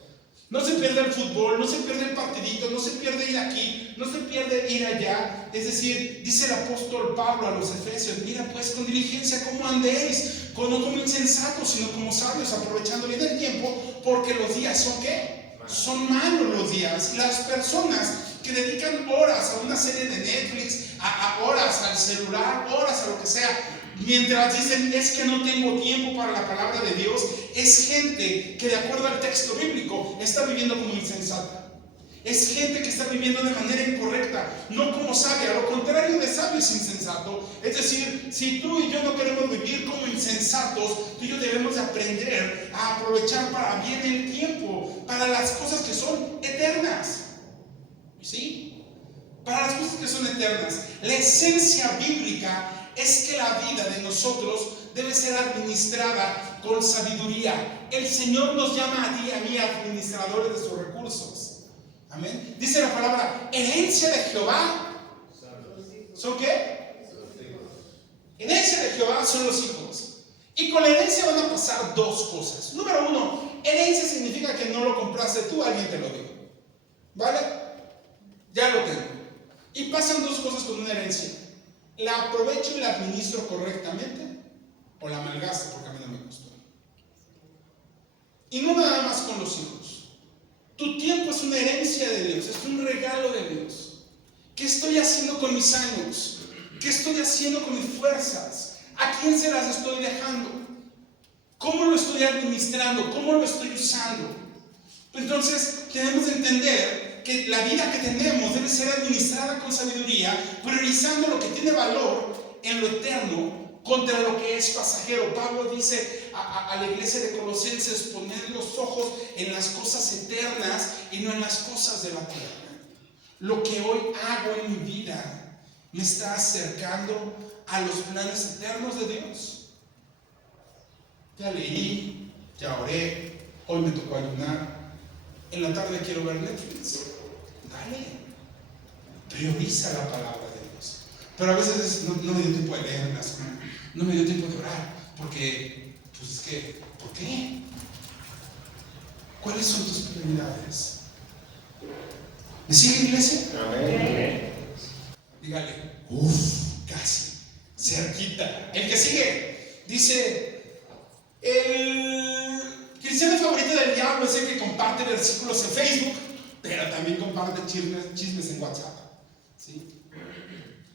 No se pierde el fútbol, no se pierde el partidito, no se pierde ir aquí, no se pierde ir allá. Es decir, dice el apóstol Pablo a los Efesios, mira pues con diligencia cómo andéis, no como insensatos, sino como sabios, aprovechando bien el tiempo, porque los días son ¿qué? Son malos los días. Y las personas que dedican horas a una serie de Netflix, a horas al celular, horas a lo que sea, mientras dicen es que no tengo tiempo para la palabra de Dios, es gente que de acuerdo al texto bíblico está viviendo como insensata. Es gente que está viviendo de manera incorrecta, no como sabia. Lo contrario de sabio es insensato. Es decir, si tú y yo no queremos vivir como insensatos, tú y yo debemos de aprender a aprovechar para bien el tiempo, para las cosas que son eternas. ¿Sí? Para las cosas que son eternas. La esencia bíblica es que la vida de nosotros debe ser administrada con sabiduría. El Señor nos llama a ti y a mí administradores de sus recursos. Amén. Dice la palabra, herencia de Jehová. ¿Son qué? Herencia de Jehová son los hijos. Y con la herencia van a pasar dos cosas. Número uno, herencia significa que no lo compraste tú, alguien te lo dio. ¿Vale? Ya lo tengo. Y pasan dos cosas con una herencia. La aprovecho y la administro correctamente, o la malgasto porque a mí no me gustó. Y no nada más con los hijos. Tu tiempo es una herencia de Dios, es un regalo de Dios. ¿Qué estoy haciendo con mis años? ¿Qué estoy haciendo con mis fuerzas? ¿A quién se las estoy dejando? ¿Cómo lo estoy administrando? ¿Cómo lo estoy usando? Entonces, tenemos que entender que la vida que tenemos debe ser administrada con sabiduría, priorizando lo que tiene valor en lo eterno contra lo que es pasajero. Pablo dice a la iglesia de Colosenses: poner los ojos en las cosas eternas y no en las cosas de la tierra. Lo que hoy hago en mi vida me está acercando a los planes eternos de Dios. Ya leí, ya oré, hoy me tocó ayunar, en la tarde quiero ver Netflix. Dale, prioriza la palabra de Dios. Pero a veces no me dio tiempo de leerlas, no me dio tiempo de orar, porque, pues es que, ¿por qué? ¿Cuáles son tus prioridades? ¿Me sigue, iglesia? Amén. Dígale, casi, cerquita. El que sigue, dice, el cristiano favorito del diablo es el que comparte versículos en Facebook, pero también comparte chismes en WhatsApp. ¿Sí?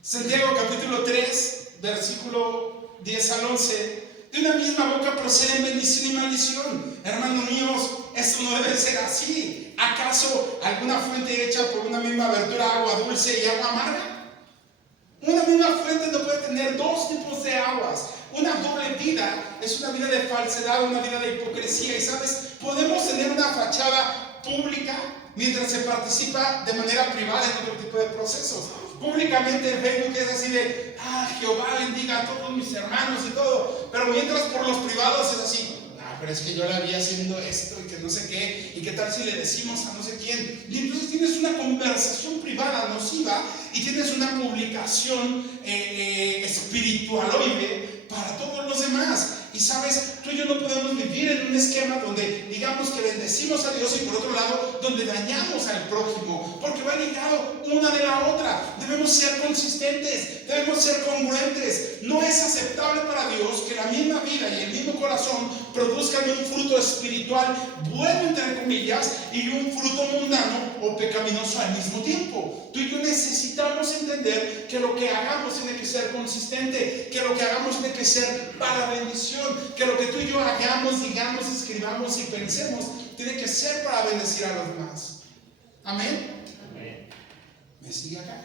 Santiago capítulo 3, versículo 10 al 11. De una misma boca proceden bendición y maldición. Hermanos míos, esto no debe ser así. ¿Acaso alguna fuente hecha por una misma abertura, agua dulce y agua amarga? Una misma fuente no puede tener dos tipos de aguas. Una doble vida es una vida de falsedad, una vida de hipocresía. Y sabes, podemos tener una fachada pública mientras se participa de manera privada en otro tipo de procesos. Públicamente en Facebook es así de, Jehová bendiga a todos mis hermanos y todo. Pero mientras por los privados es así, pero es que yo la vi haciendo esto y que no sé qué, y qué tal si le decimos a no sé quién. Y entonces tienes una conversación privada nociva y tienes una publicación espiritualoide para todos los demás. Y sabes, tú y yo no podemos vivir en un esquema donde digamos que bendecimos a Dios y por otro lado donde dañamos al prójimo, porque va ligado una de la otra. Debemos ser consistentes, debemos ser congruentes. No es aceptable para Dios que la misma vida y el mismo corazón produzcan un fruto espiritual bueno, entre comillas, y un fruto mundano o pecaminoso al mismo tiempo. Tú y yo necesitamos entender que lo que hagamos tiene que ser consistente, que lo que hagamos tiene que ser para bendición, que lo que tú y yo hagamos, digamos, escribamos y pensemos tiene que ser para bendecir a los demás. Amén. Amén. ¿Me sigue acá?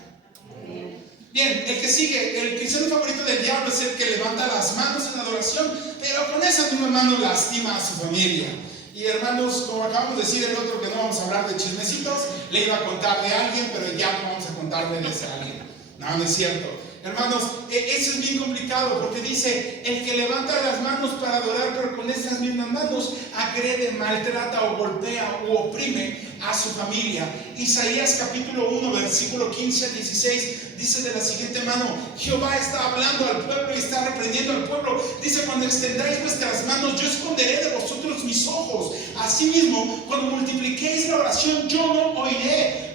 Amén. Bien, el que sigue, el cristiano favorito del diablo es el que levanta las manos en adoración, pero con esa misma mano lastima a su familia. Y hermanos, como acabamos de decir el otro que no vamos a hablar de chismecitos, le iba a contar de alguien, pero ya no vamos a contarle de ese alguien. No es cierto. Hermanos, eso es bien complicado porque dice, el que levanta las manos para adorar, pero con esas mismas manos agrede, maltrata o golpea o oprime a su familia. Isaías capítulo 1, versículo 15 al 16 dice de la siguiente mano: Jehová está hablando al pueblo y está reprendiendo al pueblo. Dice: cuando extendáis vuestras manos, yo esconderé de vosotros mis ojos. Asimismo, cuando multipliquéis la oración, yo no oiré.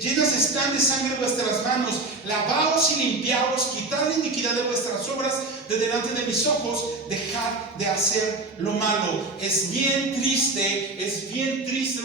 Llenas están de sangre vuestras manos. lavaos y limpiaos, quitad la iniquidad de vuestras obras de delante de mis ojos, dejad de hacer lo malo. Es bien triste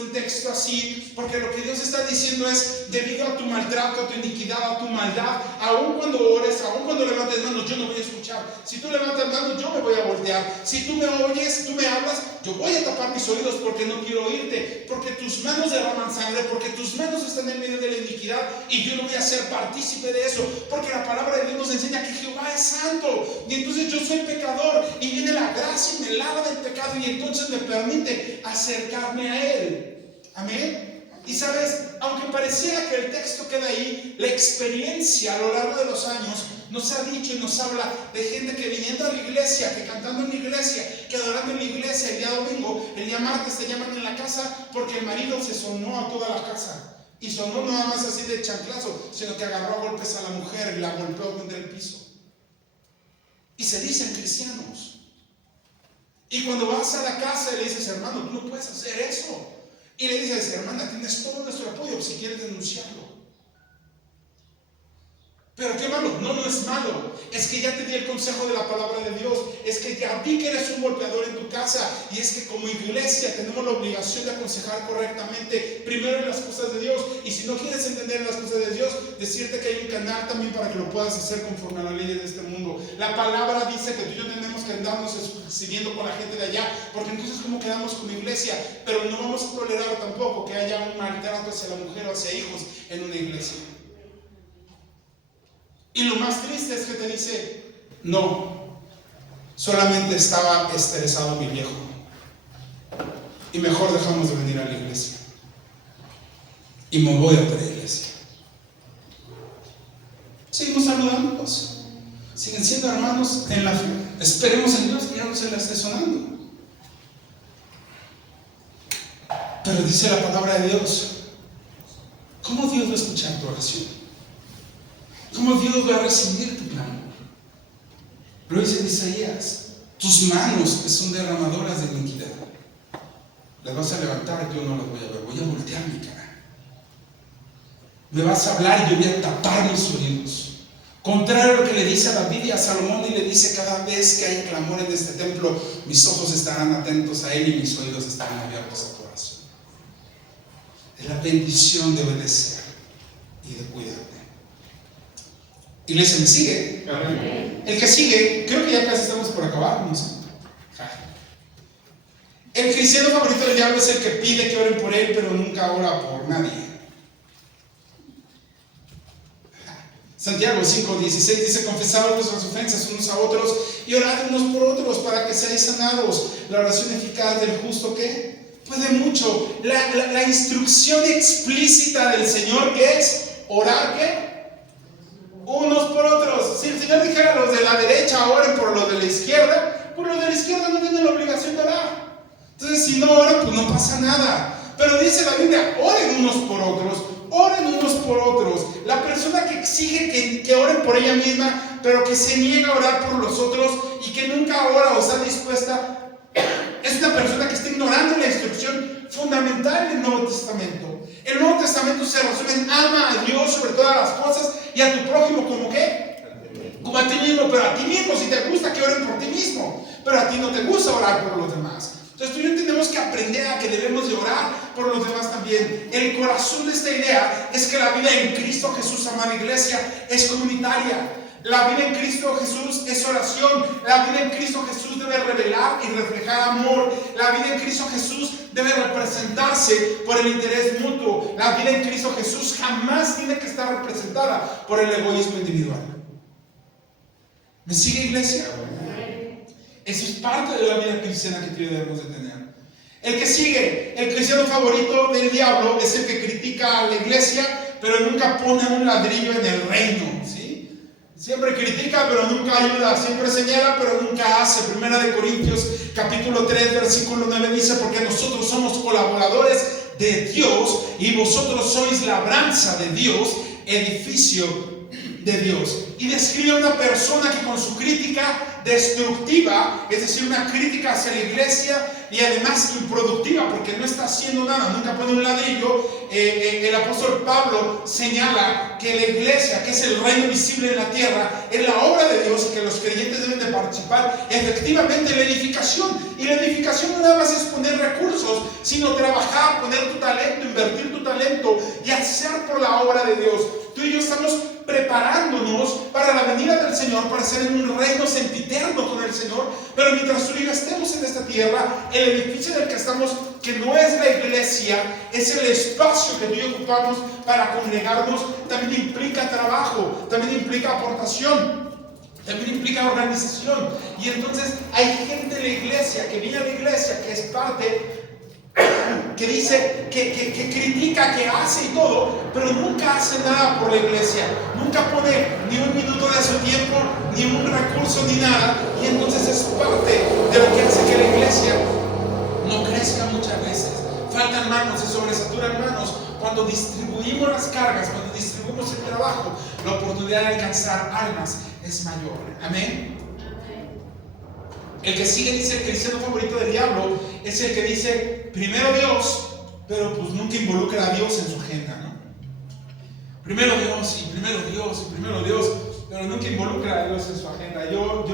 un texto así, porque lo que Dios está diciendo es, debido a tu maltrato, a tu iniquidad, a tu maldad, aun cuando ores, aun cuando levantes manos, yo no voy a escuchar. Si tú levantas manos, yo me voy a voltear. Si tú me oyes, tú me hablas, yo voy a tapar mis oídos porque no quiero oírte, porque tus manos derraman sangre, porque tus manos están en medio de la iniquidad y yo no voy a ser partícipe de eso, porque la palabra de Dios nos enseña que Jehová es santo y entonces yo soy pecador y viene la gracia y me lava del pecado y entonces me permite acercarme a Él. Amén. Y sabes, aunque pareciera que el texto queda ahí, la experiencia a lo largo de los años nos ha dicho y nos habla de gente que viniendo a la iglesia, que cantando en la iglesia, que adorando en la iglesia el día domingo, el día martes te llaman en la casa porque el marido se sonó a toda la casa. Y sonó no nada más así de chanclazo, sino que agarró a golpes a la mujer y la golpeó contra el piso. Y se dicen cristianos. Y cuando vas a la casa y le dices, hermano, tú no puedes hacer eso. Y le dices, hermana, tienes todo nuestro apoyo si quieres denunciarlo. Pero qué malo, no es malo. Es que ya te di el consejo de la palabra de Dios. Es que ya vi que eres un golpeador en tu casa. Y es que como iglesia tenemos la obligación de aconsejar correctamente, primero en las cosas de Dios. Y si no quieres entender las cosas de Dios, decirte que hay un canal también para que lo puedas hacer conforme a la ley de este mundo. La palabra dice que tú y yo tenemos que andarnos exhibiendo con la gente de allá, porque entonces como quedamos como iglesia. Pero no vamos a tolerar tampoco que haya un maltrato hacia la mujer o hacia hijos en una iglesia. Y lo más triste es que te dice, no, solamente estaba estresado mi viejo y mejor dejamos de venir a la iglesia y me voy a otra iglesia. Seguimos saludándonos, siguen siendo hermanos en la fe. Esperemos en Dios que ya no se la esté sonando. Pero dice la palabra de Dios, ¿cómo Dios va a escuchar tu oración? ¿Cómo Dios va a recibir tu clamor? Lo dice Isaías, tus manos que son derramadoras de iniquidad, las vas a levantar y yo no las voy a ver, voy a voltear mi cara. Me vas a hablar y yo voy a tapar mis oídos. Contrario a lo que le dice a David y a Salomón, y le dice, cada vez que hay clamor en este templo, mis ojos estarán atentos a él y mis oídos estarán abiertos a tu oración. Es la bendición de obedecer y de cuidarte. Iglesia, ¿me sigue? Amén. El que sigue, creo que ya casi estamos por acabar, no sé. El cristiano favorito del diablo es el que pide que oren por él, pero nunca ora por nadie. Santiago 5:16 dice, confesaos vuestras ofensas unos a otros y orad unos por otros para que seáis sanados. La oración eficaz del justo, ¿qué? Puede mucho. La instrucción explícita del Señor es orar, ¿qué? Unos por otros. Si el Señor dijera a los de la derecha oren por los de la izquierda, pues los de la izquierda no tienen la obligación de orar. Entonces si no oran, pues no pasa nada. Pero dice la Biblia, oren unos por otros, oren unos por otros. La persona que exige que oren por ella misma, pero que se niega a orar por los otros y que nunca ora o está dispuesta, es una persona que está ignorando la instrucción fundamental del Nuevo Testamento. El Nuevo Testamento se resume en ama a Dios sobre todas las cosas y a tu prójimo como ¿qué? Como a ti mismo, pero a ti mismo, si te gusta que oren por ti mismo, pero a ti no te gusta orar por los demás. Entonces tú y yo tenemos que aprender a que debemos de orar por los demás también. El corazón de esta idea es que la vida en Cristo Jesús, amada iglesia, es comunitaria. La vida en Cristo Jesús es oración. La vida en Cristo Jesús debe revelar y reflejar amor. La vida en Cristo Jesús debe representarse por el interés mutuo. La vida en Cristo Jesús jamás tiene que estar representada por el egoísmo individual. ¿Me sigue, iglesia? Eso es parte de la vida cristiana que debemos de tener. El que sigue, el cristiano favorito del diablo es el que critica a la iglesia, pero nunca pone un ladrillo en el reino, ¿sí? Siempre critica, pero nunca ayuda. Siempre señala, pero nunca hace. Primera de Corintios, capítulo 3, versículo 9 dice, porque nosotros somos colaboradores de Dios y vosotros sois labranza de Dios, edificio de Dios. Y describe a una persona que con su crítica destructiva, es decir, una crítica hacia la iglesia y además improductiva porque no está haciendo nada, nunca pone un ladrillo. El apóstol Pablo señala que la iglesia, que es el reino visible en la tierra, es la obra de Dios y que los creyentes deben de participar efectivamente en la edificación. Y la edificación no nada más es poner recursos, sino trabajar, poner tu talento, invertir tu talento y hacer por la obra de Dios. Tú y yo estamos preparándonos para la venida del Señor, para ser en un reino sempiterno con el Señor. Pero mientras tú y yo estemos en esta tierra, el edificio en el que estamos, que no es la iglesia, es el espacio que tú y yo ocupamos para congregarnos, también implica trabajo, también implica aportación, también implica organización. Y entonces hay gente de la iglesia, que viene a la iglesia, que es parte, que dice, que critica, que hace y todo, pero nunca hace nada por la iglesia, nunca pone ni un minuto de su tiempo, ni un recurso, ni nada. Y entonces es parte de lo que hace que la iglesia no crezca muchas veces. Faltan manos, se sobresaturan manos. Cuando distribuimos las cargas, cuando distribuimos el trabajo, la oportunidad de alcanzar almas es mayor. Amén. El que sigue dice: el cristiano favorito del diablo es el que dice primero Dios, pero pues nunca involucra a Dios en su agenda, ¿no? Primero Dios y primero Dios y primero Dios, pero nunca involucra a Dios en su agenda. Yo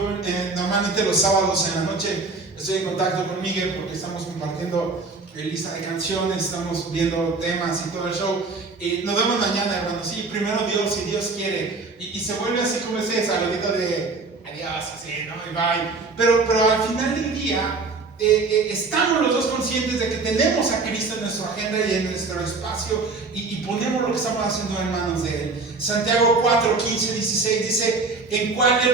normalmente los sábados en la noche estoy en contacto con Miguel porque estamos compartiendo lista de canciones, estamos viendo temas y todo el show. Y nos vemos mañana, hermano. Sí, primero Dios, si Dios quiere. Y se vuelve así como ese saludito de adiós, así, ¿no? Y bye. Pero al final del día, estamos los dos conscientes de que tenemos a Cristo en nuestra agenda y en nuestro espacio y ponemos lo que estamos haciendo en manos de Él. Santiago 4, 15, 16 dice: en lugar de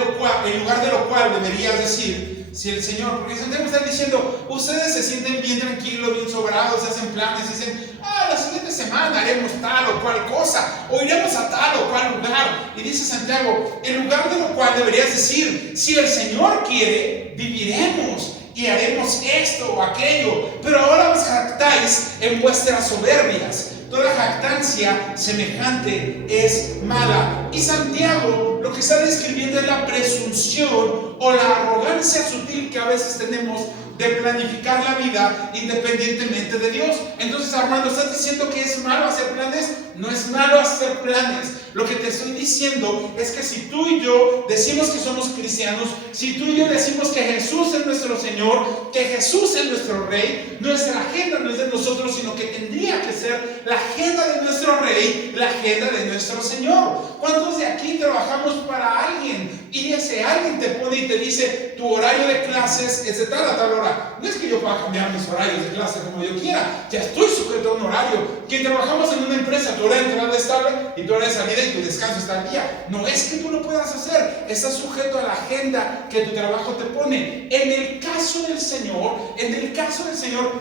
lo cual deberías decir, si el Señor, porque Santiago está diciendo, ustedes se sienten bien tranquilos, bien sobrados, hacen planes, dicen, la siguiente semana haremos tal o cual cosa, o iremos a tal o cual lugar. Y dice Santiago, en lugar de lo cual deberías decir, si el Señor quiere, viviremos y haremos esto o aquello. Pero ahora os jactáis en vuestras soberbias. Toda jactancia semejante es mala. Y Santiago lo que está describiendo es la presunción o la arrogancia sutil que a veces tenemos de planificar la vida independientemente de Dios. Entonces, Armando, ¿estás diciendo que es malo hacer planes? No es malo hacer planes. Lo que te estoy diciendo es que si tú y yo decimos que somos cristianos, si tú y yo decimos que Jesús es nuestro Señor, que Jesús es nuestro Rey, nuestra agenda no es de nosotros, sino que tendría que ser la agenda de nuestro Rey, la agenda de nuestro Señor. ¿Cuántos de aquí trabajamos para alguien y ese alguien te pone y te dice, tu horario de clases es de tal a tal hora? No es que yo pueda cambiar mis horarios de clase como yo quiera, ya estoy sujeto a un horario. Que trabajamos en una empresa, tu hora de entrada es estable y tu hora de salida y tu descanso está al día. No es que tú lo puedas hacer, estás sujeto a la agenda que tu trabajo te pone. En el caso del Señor,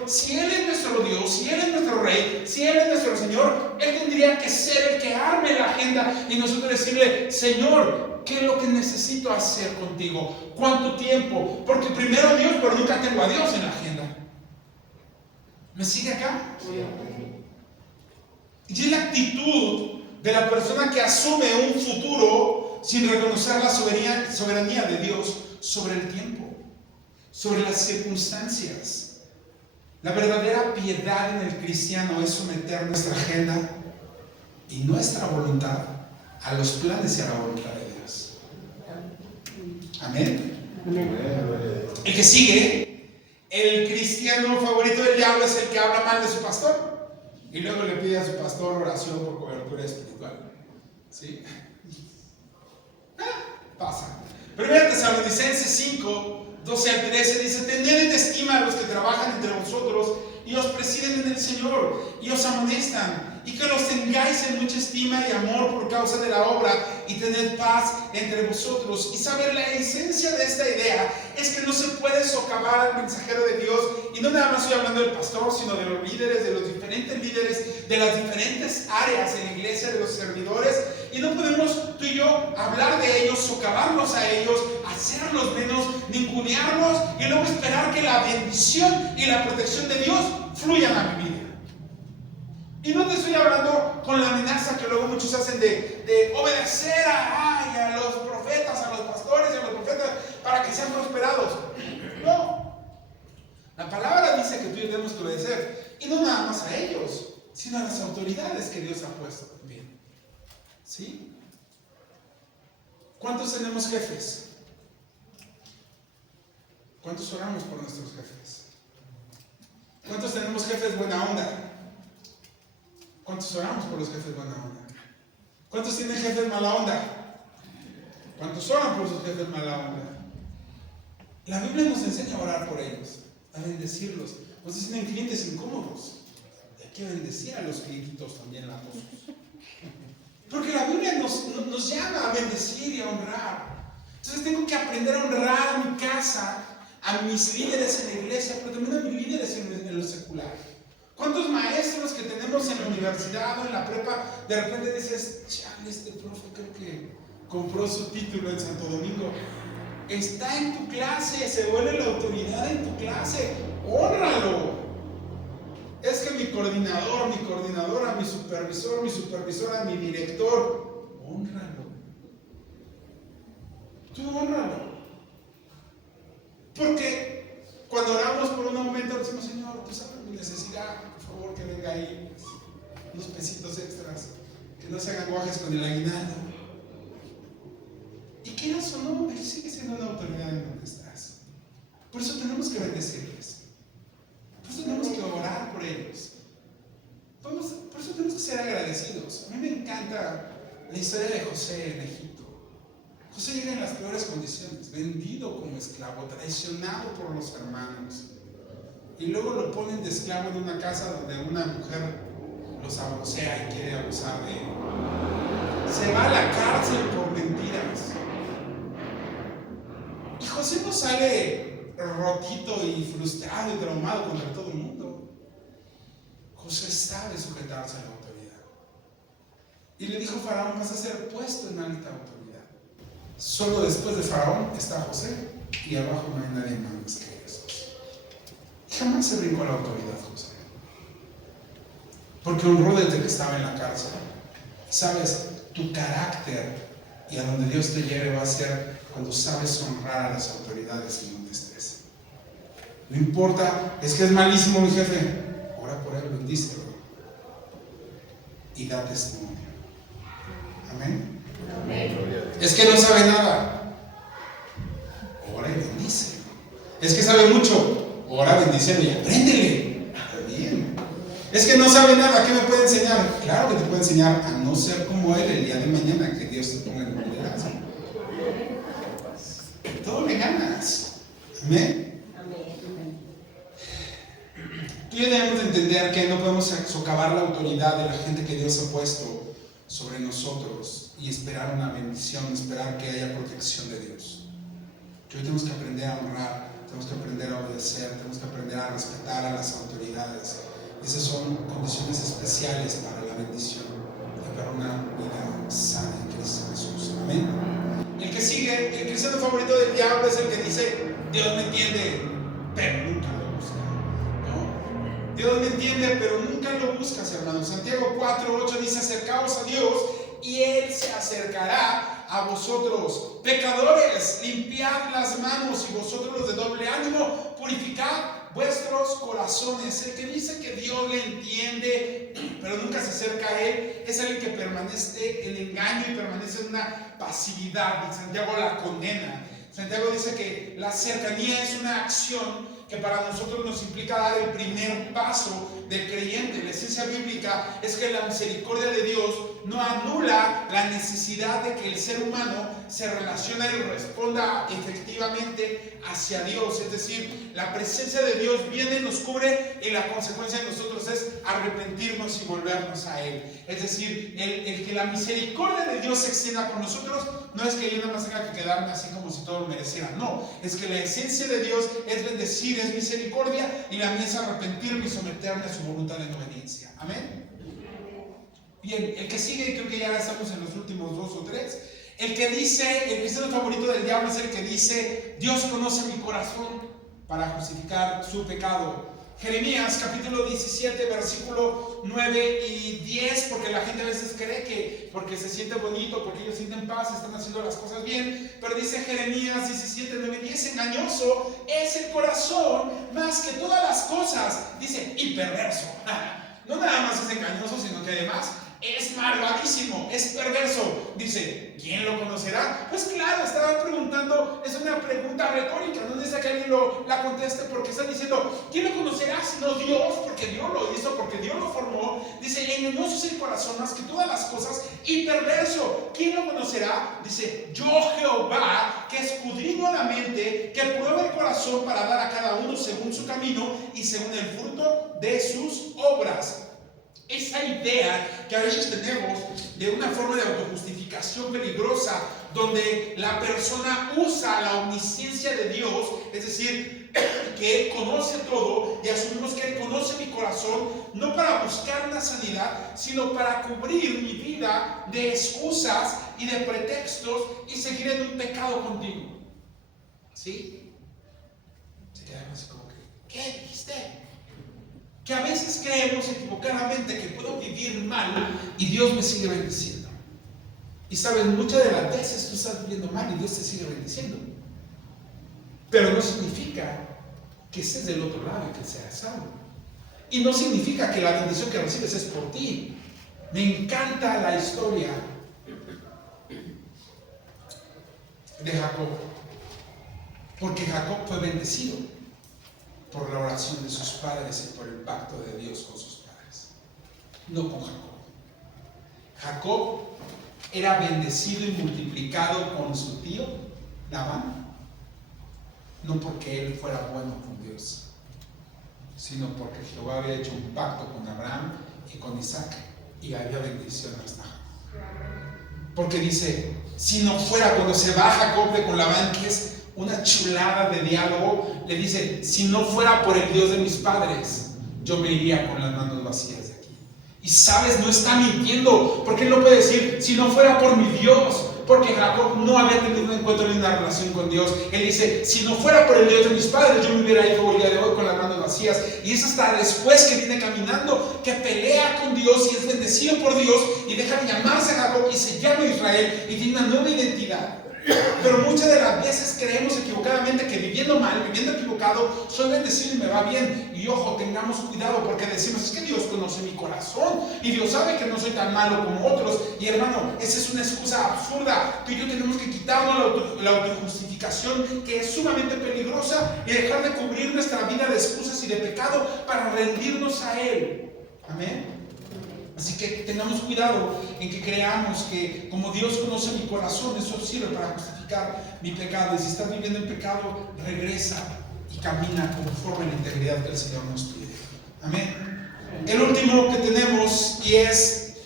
si Él es nuestro Dios, si Él es nuestro Rey, si Él es nuestro Señor, Él tendría que ser el que arme la agenda y nosotros decirle, Señor, ¿qué es lo que necesito hacer contigo? ¿Cuánto tiempo? Porque primero Dios, pero nunca tengo a Dios en la agenda. ¿Me sigue acá? Y es la actitud de la persona que asume un futuro sin reconocer la soberanía de Dios sobre el tiempo, sobre las circunstancias. La verdadera piedad en el cristiano es someter nuestra agenda y nuestra voluntad a los planes y a la voluntad de Dios. Amén. El que sigue, el cristiano favorito del diablo es el que habla mal de su pastor y luego le pide a su pastor oración por cobertura espiritual. ¿Sí? Pasa. Primera Tesalonicenses 5, 12 al 13 dice: tened en estima a los que trabajan entre vosotros y os presiden en el Señor y os amonestan, y que los tengáis en mucha estima y amor por causa de la obra, y tened paz entre vosotros. Y saber la esencia de esta idea es que no se puede socavar al mensajero de Dios, y no nada más estoy hablando del pastor, sino de los líderes, de los diferentes líderes, de las diferentes áreas en la iglesia, de los servidores, y no podemos tú y yo hablar de ellos, socavarlos a ellos, hacerlos menos, ningunearlos, y luego esperar que la bendición y la protección de Dios fluyan a mi vida. Y no te estoy hablando con la amenaza que luego muchos hacen de obedecer a los profetas, a los pastores y a los profetas para que sean prosperados. No. La palabra dice que tú y yo tenemos que obedecer, y no nada más a ellos, sino a las autoridades que Dios ha puesto también. ¿Sí? ¿Cuántos tenemos jefes? ¿Cuántos oramos por nuestros jefes? ¿Cuántos tenemos jefes buena onda? ¿Cuántos oramos por los jefes buena onda? ¿Cuántos tienen jefes mala onda? ¿Cuántos oran por sus jefes mala onda? La Biblia nos enseña a orar por ellos, a bendecirlos. Pues si tienen clientes incómodos, hay que bendecir a los clientitos también latosos. Porque la Biblia nos llama a bendecir y a honrar. Entonces tengo que aprender a honrar a mi casa, a mis líderes en la iglesia, pero también a mis líderes en lo secular. ¿Cuántos maestros que tenemos en la universidad o en la prepa, de repente dices, chale, este profe creo que compró su título en Santo Domingo? Está en tu clase, se vuelve la autoridad en tu clase, hónralo. Es que mi coordinador, mi coordinadora, mi supervisor, mi supervisora, mi director, hónralo. Tú hónralo. Porque cuando oramos por un aumento, decimos, Señor, tú sabes mi necesidad, por favor que venga ahí unos pesitos extras, que no se hagan guajes con el aguinaldo. Y quieras o no, Él sigue siendo una autoridad en donde estás. Por eso tenemos que bendecirles. Por eso tenemos que orar por ellos. Por eso tenemos que ser agradecidos. A mí me encanta la historia de José en Egipto. José llega en las peores condiciones, vendido como esclavo, traicionado por los hermanos. Y luego lo ponen de esclavo en una casa donde una mujer lo sabrosea y quiere abusar de él. Se va a la cárcel por mentiras. Y José no sale rotito y frustrado y traumado contra todo el mundo. José sabe sujetarse a la autoridad. Y le dijo Faraón, vas a ser puesto en alta autoridad. Solo después de Faraón está José, y abajo no hay nadie más que Jesús. Y jamás se brincó la autoridad José, porque honró desde que estaba en la cárcel. Y sabes, tu carácter y a donde Dios te lleve va a ser cuando sabes honrar a las autoridades en donde estés. No importa, es que es malísimo mi jefe, ora por él, bendícelo y da testimonio. Amén. Amén. Es que no sabe nada, ora y bendícelo. Es que sabe mucho, ora, bendícelo y apréndele. Está bien. Es que no sabe nada, ¿qué me puede enseñar? Claro que te puede enseñar a no ser como él el día de mañana que Dios te ponga en el liderazgo. Todo le ganas. Amén. Tú y yo debemos de entender que no podemos socavar la autoridad de la gente que Dios ha puesto sobre nosotros y esperar una bendición, esperar que haya protección de Dios. Tú y yo tenemos que aprender a honrar, tenemos que aprender a obedecer, tenemos que aprender a respetar a las autoridades. Esas son condiciones especiales para la bendición y para una vida sana en Cristo Jesús. Amén. El que sigue, el cristiano favorito del diablo es el que dice, Dios me entiende, pero nunca lo busca. ¿No? Dios me entiende, pero nunca lo buscas, hermanos. Santiago 4:8 dice, acercaos a Dios y Él se acercará a vosotros. Pecadores, limpiad las manos, y vosotros los de doble ánimo, purificad vuestros corazones. El que dice que Dios le entiende pero nunca se acerca a Él es alguien que permanece en engaño y permanece en una pasividad, y Santiago la condena. Santiago dice que la cercanía es una acción que para nosotros nos implica dar el primer paso del creyente. La esencia bíblica es que la misericordia de Dios no anula la necesidad de que el ser humano se relacione y responda efectivamente hacia Dios. Es decir, la presencia de Dios viene, nos cubre, y la consecuencia de nosotros es arrepentirnos y volvernos a Él. Es decir, el que la misericordia de Dios se extienda con nosotros no es que yo nada más tenga que quedarme así como si todo lo mereciera. No, es que la esencia de Dios es bendecir, es misericordia, y la mía es arrepentirme y someterme a su voluntad en obediencia. Amén. Bien, el que sigue, creo que ya estamos en los últimos 2 o 3. El que dice, el cristiano favorito del diablo es el que dice, Dios conoce mi corazón para justificar su pecado. Jeremías capítulo 17, versículo 9 y 10, porque la gente a veces cree que porque se siente bonito, porque ellos sienten paz, están haciendo las cosas bien, pero dice Jeremías 17, 9 y 10, engañoso es el corazón más que todas las cosas, dice, y perverso. No nada más es engañoso, sino que además es malvadísimo, es perverso. Dice, ¿quién lo conocerá? Pues claro, estaba preguntando, es una pregunta retórica, no necesita que alguien la conteste, porque está diciendo, ¿quién lo conocerá sino Dios? Porque Dios lo hizo, porque Dios lo formó. Dice, engañoso es el corazón más que todas las cosas y perverso. ¿Quién lo conocerá? Dice, yo Jehová, que escudriño la mente, que prueba el corazón para dar a cada uno según su camino y según el fruto de sus obras. Esa idea que a veces tenemos de una forma de autojustificación peligrosa, donde la persona usa la omnisciencia de Dios, es decir, que Él conoce todo y asumimos que Él conoce mi corazón, no para buscar una sanidad, sino para cubrir mi vida de excusas y de pretextos y seguir en un pecado continuo. ¿Sí? Se quedan así como que, ¿qué dijiste? Que a veces creemos equivocadamente que puedo vivir mal y Dios me sigue bendiciendo. Y sabes, muchas de las veces tú estás viviendo mal y Dios te sigue bendiciendo. Pero no significa que estés del otro lado y que seas salvo. Y no significa que la bendición que recibes es por ti. Me encanta la historia de Jacob, porque Jacob fue bendecido por la oración de sus padres y por el pacto de Dios con sus padres, no con Jacob. Jacob era bendecido y multiplicado con su tío Labán, no porque él fuera bueno con Dios, sino porque Jehová había hecho un pacto con Abraham y con Isaac y había bendición hasta Jacob. Porque dice, si no fuera, cuando se va Jacob de con Labán, que es una chulada de diálogo, le dice, si no fuera por el Dios de mis padres, yo me iría con las manos vacías de aquí. Y sabes, no está mintiendo, porque él no puede decir, si no fuera por mi Dios, porque Jacob no había tenido un encuentro ni una relación con Dios. Él dice, si no fuera por el Dios de mis padres, yo me hubiera ido el día de hoy con las manos vacías. Y es hasta después que viene caminando, que pelea con Dios y es bendecido por Dios y deja de llamarse Jacob y se llama Israel y tiene una nueva identidad. Pero muchas de las veces creemos equivocadamente que viviendo mal, viviendo equivocado, soy bendecido y me va bien. Y ojo, tengamos cuidado, porque decimos, es que Dios conoce mi corazón y Dios sabe que no soy tan malo como otros. Y hermano, esa es una excusa absurda. Tú y yo tenemos que quitarnos la autojustificación, que es sumamente peligrosa, y dejar de cubrir nuestra vida de excusas y de pecado para rendirnos a Él. Amén. Así que tengamos cuidado en que creamos que como Dios conoce mi corazón, eso sirve para justificar mi pecado. Y si estás viviendo en pecado, regresa y camina conforme a la integridad que el Señor nos pide. Amén. El último que tenemos, y es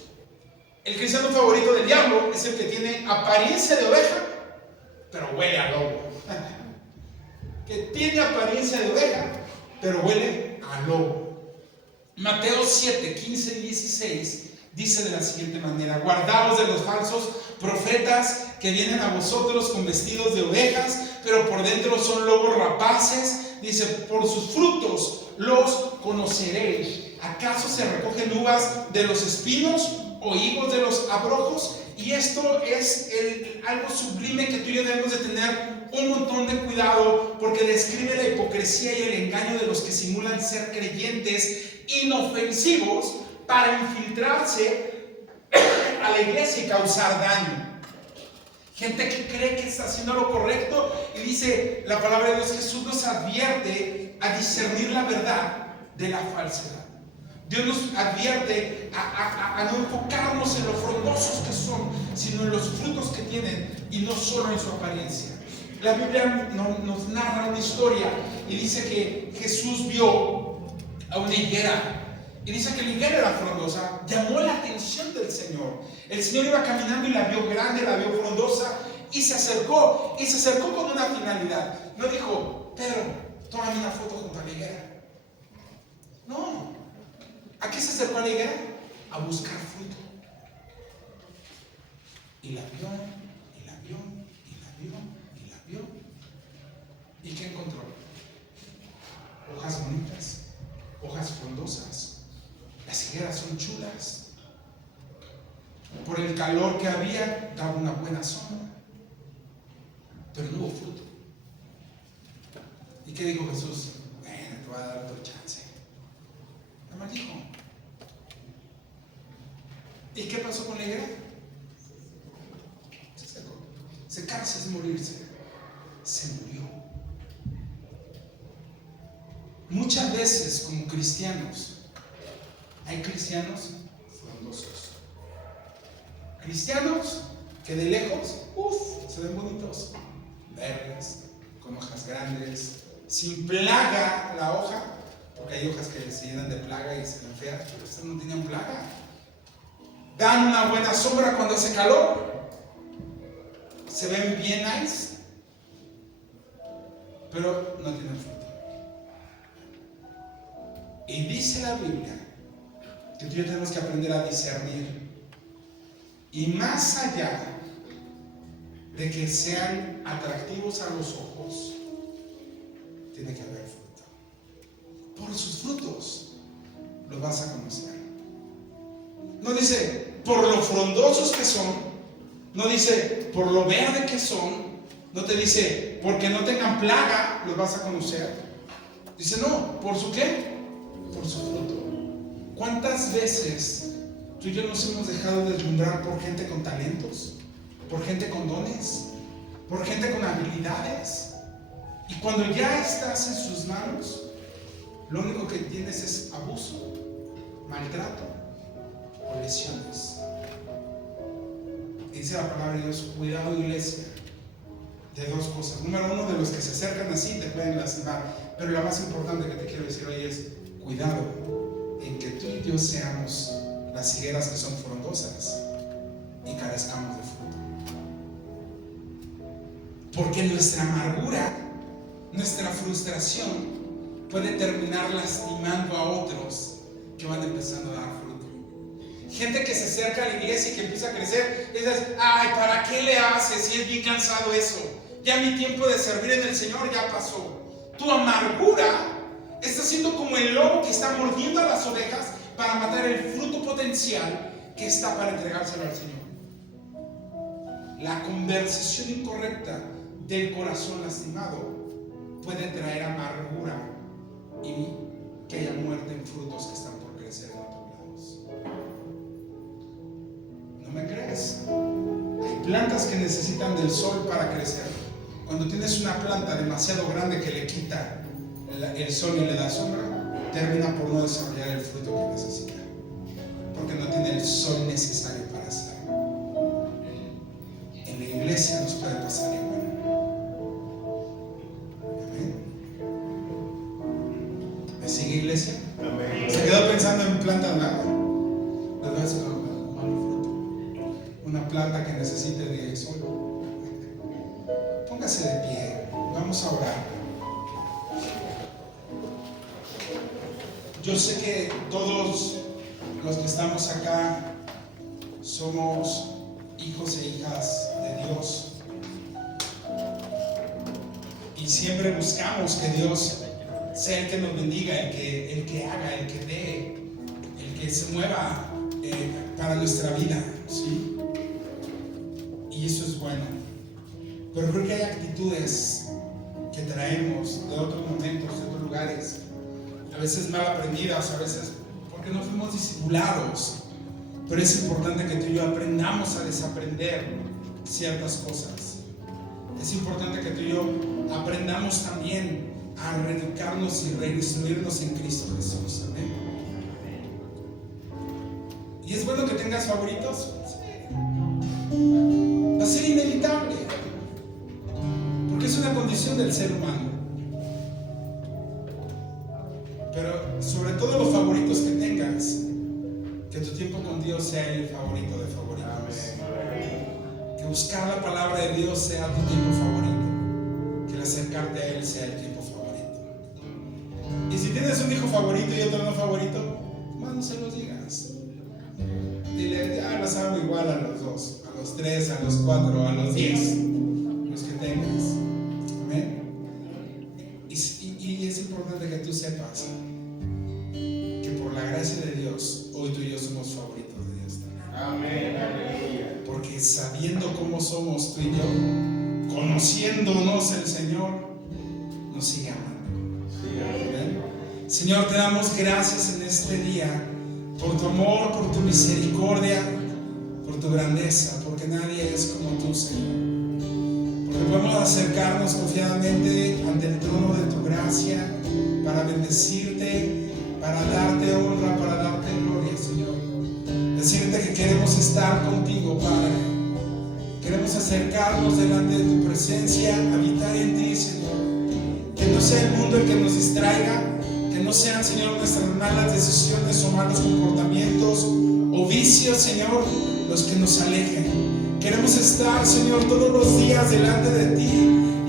el cristiano favorito del diablo, es el que tiene apariencia de oveja, pero huele a lobo. Que tiene apariencia de oveja, pero huele a lobo. Mateo 7, 15 y 16 dice de la siguiente manera: guardaos de los falsos profetas que vienen a vosotros con vestidos de ovejas, pero por dentro son lobos rapaces. Dice, por sus frutos los conoceréis. ¿Acaso se recogen uvas de los espinos o higos de los abrojos? Y esto es algo sublime que tú y yo debemos de tener un montón de cuidado, porque describe la hipocresía y el engaño de los que simulan ser creyentes inofensivos para infiltrarse a la iglesia y causar daño. Gente que cree que está haciendo lo correcto, y dice la palabra de Dios, Jesús nos advierte a discernir la verdad de la falsedad. Dios nos advierte a no enfocarnos en lo frondosos que son, sino en los frutos que tienen, y no solo en su apariencia. La Biblia nos narra una historia y dice que Jesús vio a una higuera, y dice que la higuera era frondosa. Llamó la atención del Señor. El Señor iba caminando y la vio grande, la vio frondosa, y se acercó con una finalidad. No dijo, Pedro, tómame una foto junto a la higuera. No. ¿A qué se acercó a la higuera? A buscar fruto. Y la vio, y la vio, y la vio, y la vio. ¿Y qué encontró? frondosas. Las higueras son chulas. Por el calor que había, daba una buena sombra, pero no hubo fruto. ¿Y qué dijo Jesús? Bueno, te voy a dar otro chance. Nada más dijo. ¿Y qué pasó con la higuera? Se secó. Secarse es morirse. Se murió. Muchas veces como cristianos hay cristianos frondosos, cristianos que de lejos se ven bonitos, verdes, con hojas grandes, sin plaga la hoja, porque hay hojas que se llenan de plaga y se ven feas, pero estas no tenían plaga. Dan una buena sombra cuando hace calor, se ven bien nice, pero no tienen fruto. Y dice la Biblia que tú y yo tenemos que aprender a discernir. Y más allá de que sean atractivos a los ojos, tiene que haber fruto. Por sus frutos los vas a conocer. No dice por lo frondosos que son, no dice por lo verde que son, no te dice porque no tengan plaga los vas a conocer. Dice no, ¿por su qué? Por su fruto. ¿Cuántas veces tú y yo nos hemos dejado deslumbrar por gente con talentos, por gente con dones, por gente con habilidades? Y cuando ya estás en sus manos, lo único que tienes es abuso, maltrato o lesiones. Y dice la palabra de Dios, cuidado, iglesia, de dos cosas. Número uno, de los que se acercan así te pueden lastimar. Pero la más importante que te quiero decir hoy es cuidado en que tú y yo seamos las higueras que son frondosas y carezcamos de fruto. Porque nuestra amargura, nuestra frustración puede terminar lastimando a otros que van empezando a dar fruto. Gente que se acerca a la iglesia y que empieza a crecer y dices, ay, ¿para qué le haces si es bien cansado eso? Ya mi tiempo de servir en el Señor ya pasó. Tu amargura está siendo como el lobo que está mordiendo a las ovejas para matar el fruto potencial que está para entregárselo al Señor. La conversación incorrecta del corazón lastimado puede traer amargura y que haya muerte en frutos que están por crecer en otros lados. ¿No me crees? Hay plantas que necesitan del sol para crecer. Cuando tienes una planta demasiado grande que le quita el sol y le da sombra, termina por no desarrollar el fruto que necesita, porque no tiene el sol necesario para hacerlo. En la iglesia nos puede pasar igual. Amén. ¿Me sigue, iglesia? Amén. Se quedó pensando en plantas nada. Les voy a decir un fruto. Una planta que necesite de sol. Póngase de pie. Vamos a orar. Yo sé que todos los que estamos acá somos hijos e hijas de Dios. Y siempre buscamos que Dios sea el que nos bendiga, el que haga, el que dé, el que se mueva para nuestra vida, ¿sí? Y eso es bueno. Pero creo que hay actitudes que traemos de otros momentos, de otros lugares, a veces mal aprendidas, a veces porque no fuimos discipulados. Pero es importante que tú y yo aprendamos a desaprender ciertas cosas. Es importante que tú y yo aprendamos también a reeducarnos y reinstruirnos en Cristo Jesús. Amén. ¿Y es bueno que tengas favoritos? Sí. Va a ser inevitable, porque es una condición del ser humano. Pero sobre todo los favoritos que tengas, que tu tiempo con Dios sea el favorito de favoritos. Que buscar la palabra de Dios sea tu tiempo favorito. Que el acercarte a Él sea el tiempo favorito. Y si tienes un hijo favorito y otro no favorito, más no se los digas. Dile, ya los hago igual a los dos, a los 3, a los 4, a los 10, los que tengas. Amén. Y es importante que tú sepas de Dios también. Amén, aleluya. Porque sabiendo cómo somos tú y yo, conociéndonos el Señor, nos sigue amando. Sí, amén. Señor, te damos gracias en este día por tu amor, por tu misericordia, por tu grandeza, porque nadie es como tú, Señor. Porque podemos acercarnos confiadamente ante el trono de tu gracia para bendecirte, para darte honra, para darte gloria, Señor. Decirte que queremos estar contigo, Padre. Queremos acercarnos delante de tu presencia, habitar en ti, Señor. Que no sea el mundo el que nos distraiga, que no sean, Señor, nuestras malas decisiones o malos comportamientos o vicios, Señor, los que nos alejen. Queremos estar, Señor, todos los días delante de ti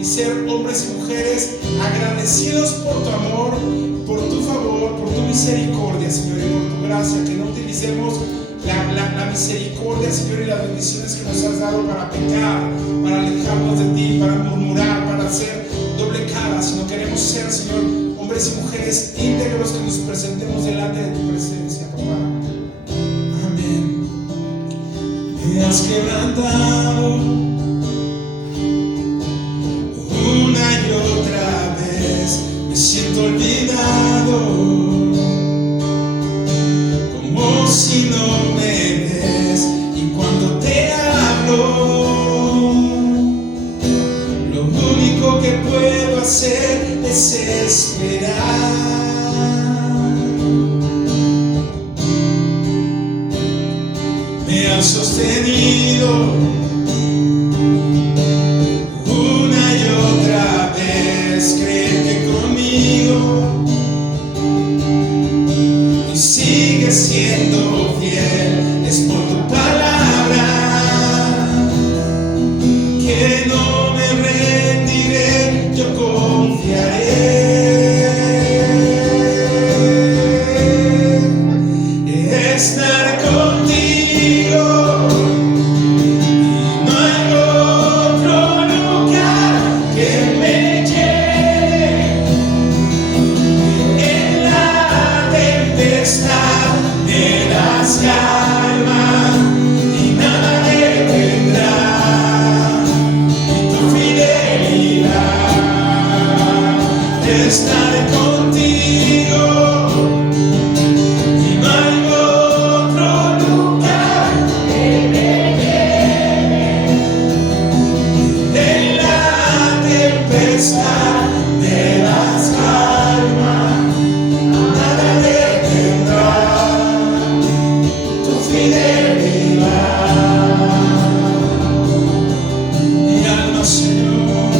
y ser hombres y mujeres agradecidos por tu amor, por tu favor, por tu misericordia, Señor, y por tu gracia. Que no utilicemos la misericordia, Señor, y las bendiciones que nos has dado para pecar, para alejarnos de ti, para murmurar, para hacer doble cara, sino queremos ser, Señor, hombres y mujeres íntegros, que nos presentemos delante de tu presencia, papá. Amén. Me has quebrantado una y otra vez, me siento olvidado, como si no me ves, y cuando te hablo, lo único que puedo hacer es esperar. Me has sostenido una y otra vez, cree que conmigo y sigue siendo fiel. Es por tu palabra que no me rendiré, yo confiaré. Estar contigo, y no hay otro lugar que me lleve. En la tempestad me das calma y nada detendrá, y tu fidelidad. Estar contigo, y no hay otro lugar que me lleve. En la tempestad me das calma, nada detendrá tu fidelidad. Mi alma, Señor,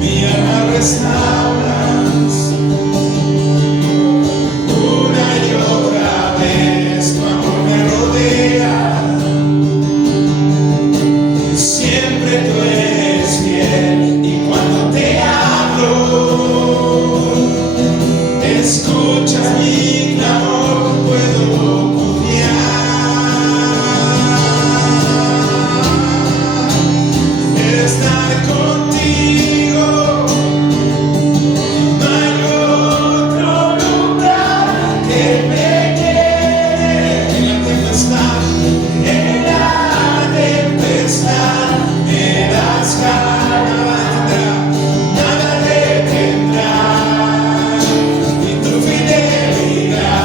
mi alma restauras. Una y otra vez tu amor me rodea, siempre tú eres fiel, y cuando te hablo, escuchas mi clamor, puedo confiar. Estar contigo, no hay otro lugar que me lleve. En la tempestad me das calma, nada detendrá, y tu fidelidad.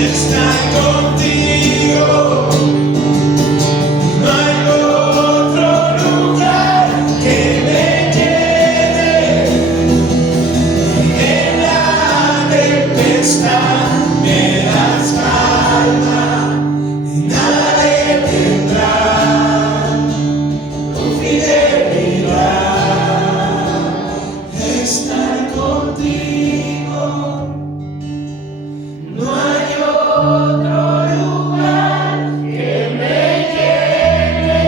Estar contigo, no hay otro lugar que me lleve. En la tempestad me das calma y nada detendrá tu fidelidad. Estar contigo, no hay otro lugar que me lleve.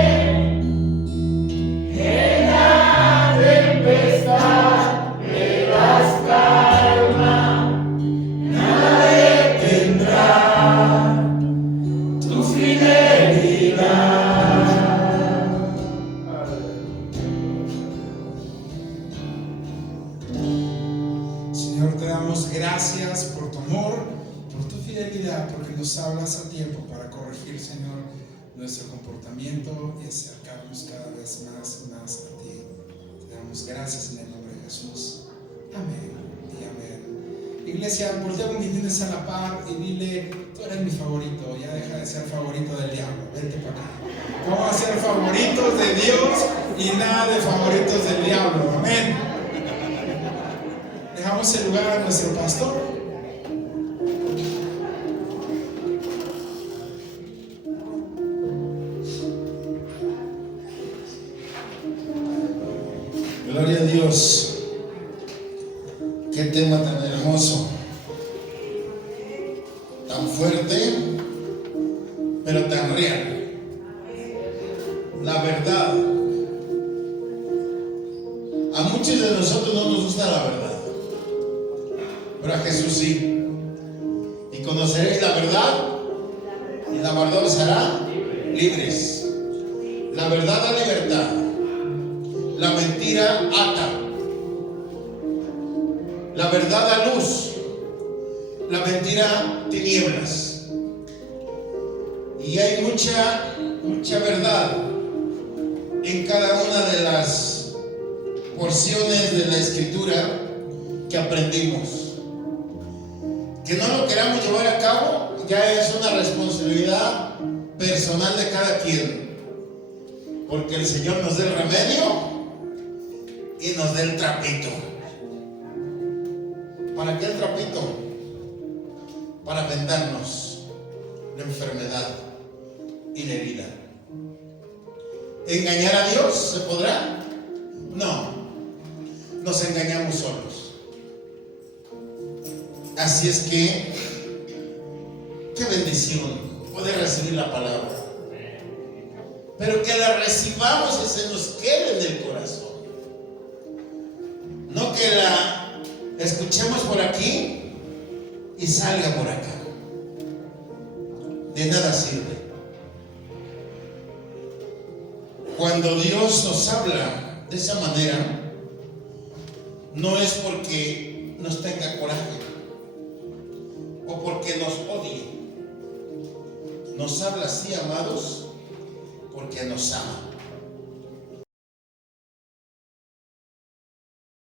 En la tempestad me das calma, nada detendrá tu fidelidad. Señor, te damos gracias por tu amor, por por tu fidelidad, porque nos hablas a tiempo para corregir, Señor, nuestro comportamiento y acercarnos cada vez más y más a ti. Te damos gracias en el nombre de Jesús. Amén y amén. Iglesia, voltea con quien tienes a la par y dile: tú eres mi favorito, ya deja de ser favorito del diablo, vente para acá. Vamos a ser favoritos de Dios y nada de favoritos del diablo. Amén. Dejamos el lugar a nuestro pastor. Gloria a Dios. Qué tema tan hermoso, tan fuerte, pero tan real. La verdad. A muchos de nosotros no nos gusta la verdad, pero a Jesús sí. Y conoceréis la verdad, y la verdad os hará libres. La verdad da libertad. La mentira ata. La verdad da luz. La mentira tinieblas. Y hay mucha verdad en cada una de las porciones de la Escritura que aprendimos. Que no lo queramos llevar a cabo ya es una responsabilidad personal de cada quien. Porque el Señor nos dé el remedio y nos dé el trapito. ¿Para qué el trapito? Para vendarnos la enfermedad y la herida. ¿Engañar a Dios se podrá? No, nos engañamos solos. Así es que, qué bendición poder recibir la palabra, pero que la recibamos y se nos quede en el corazón. No que la escuchemos por aquí y salga por acá. De nada sirve. Cuando Dios nos habla de esa manera, no es porque nos tenga coraje o porque nos odie. Nos habla así, amados, porque nos ama.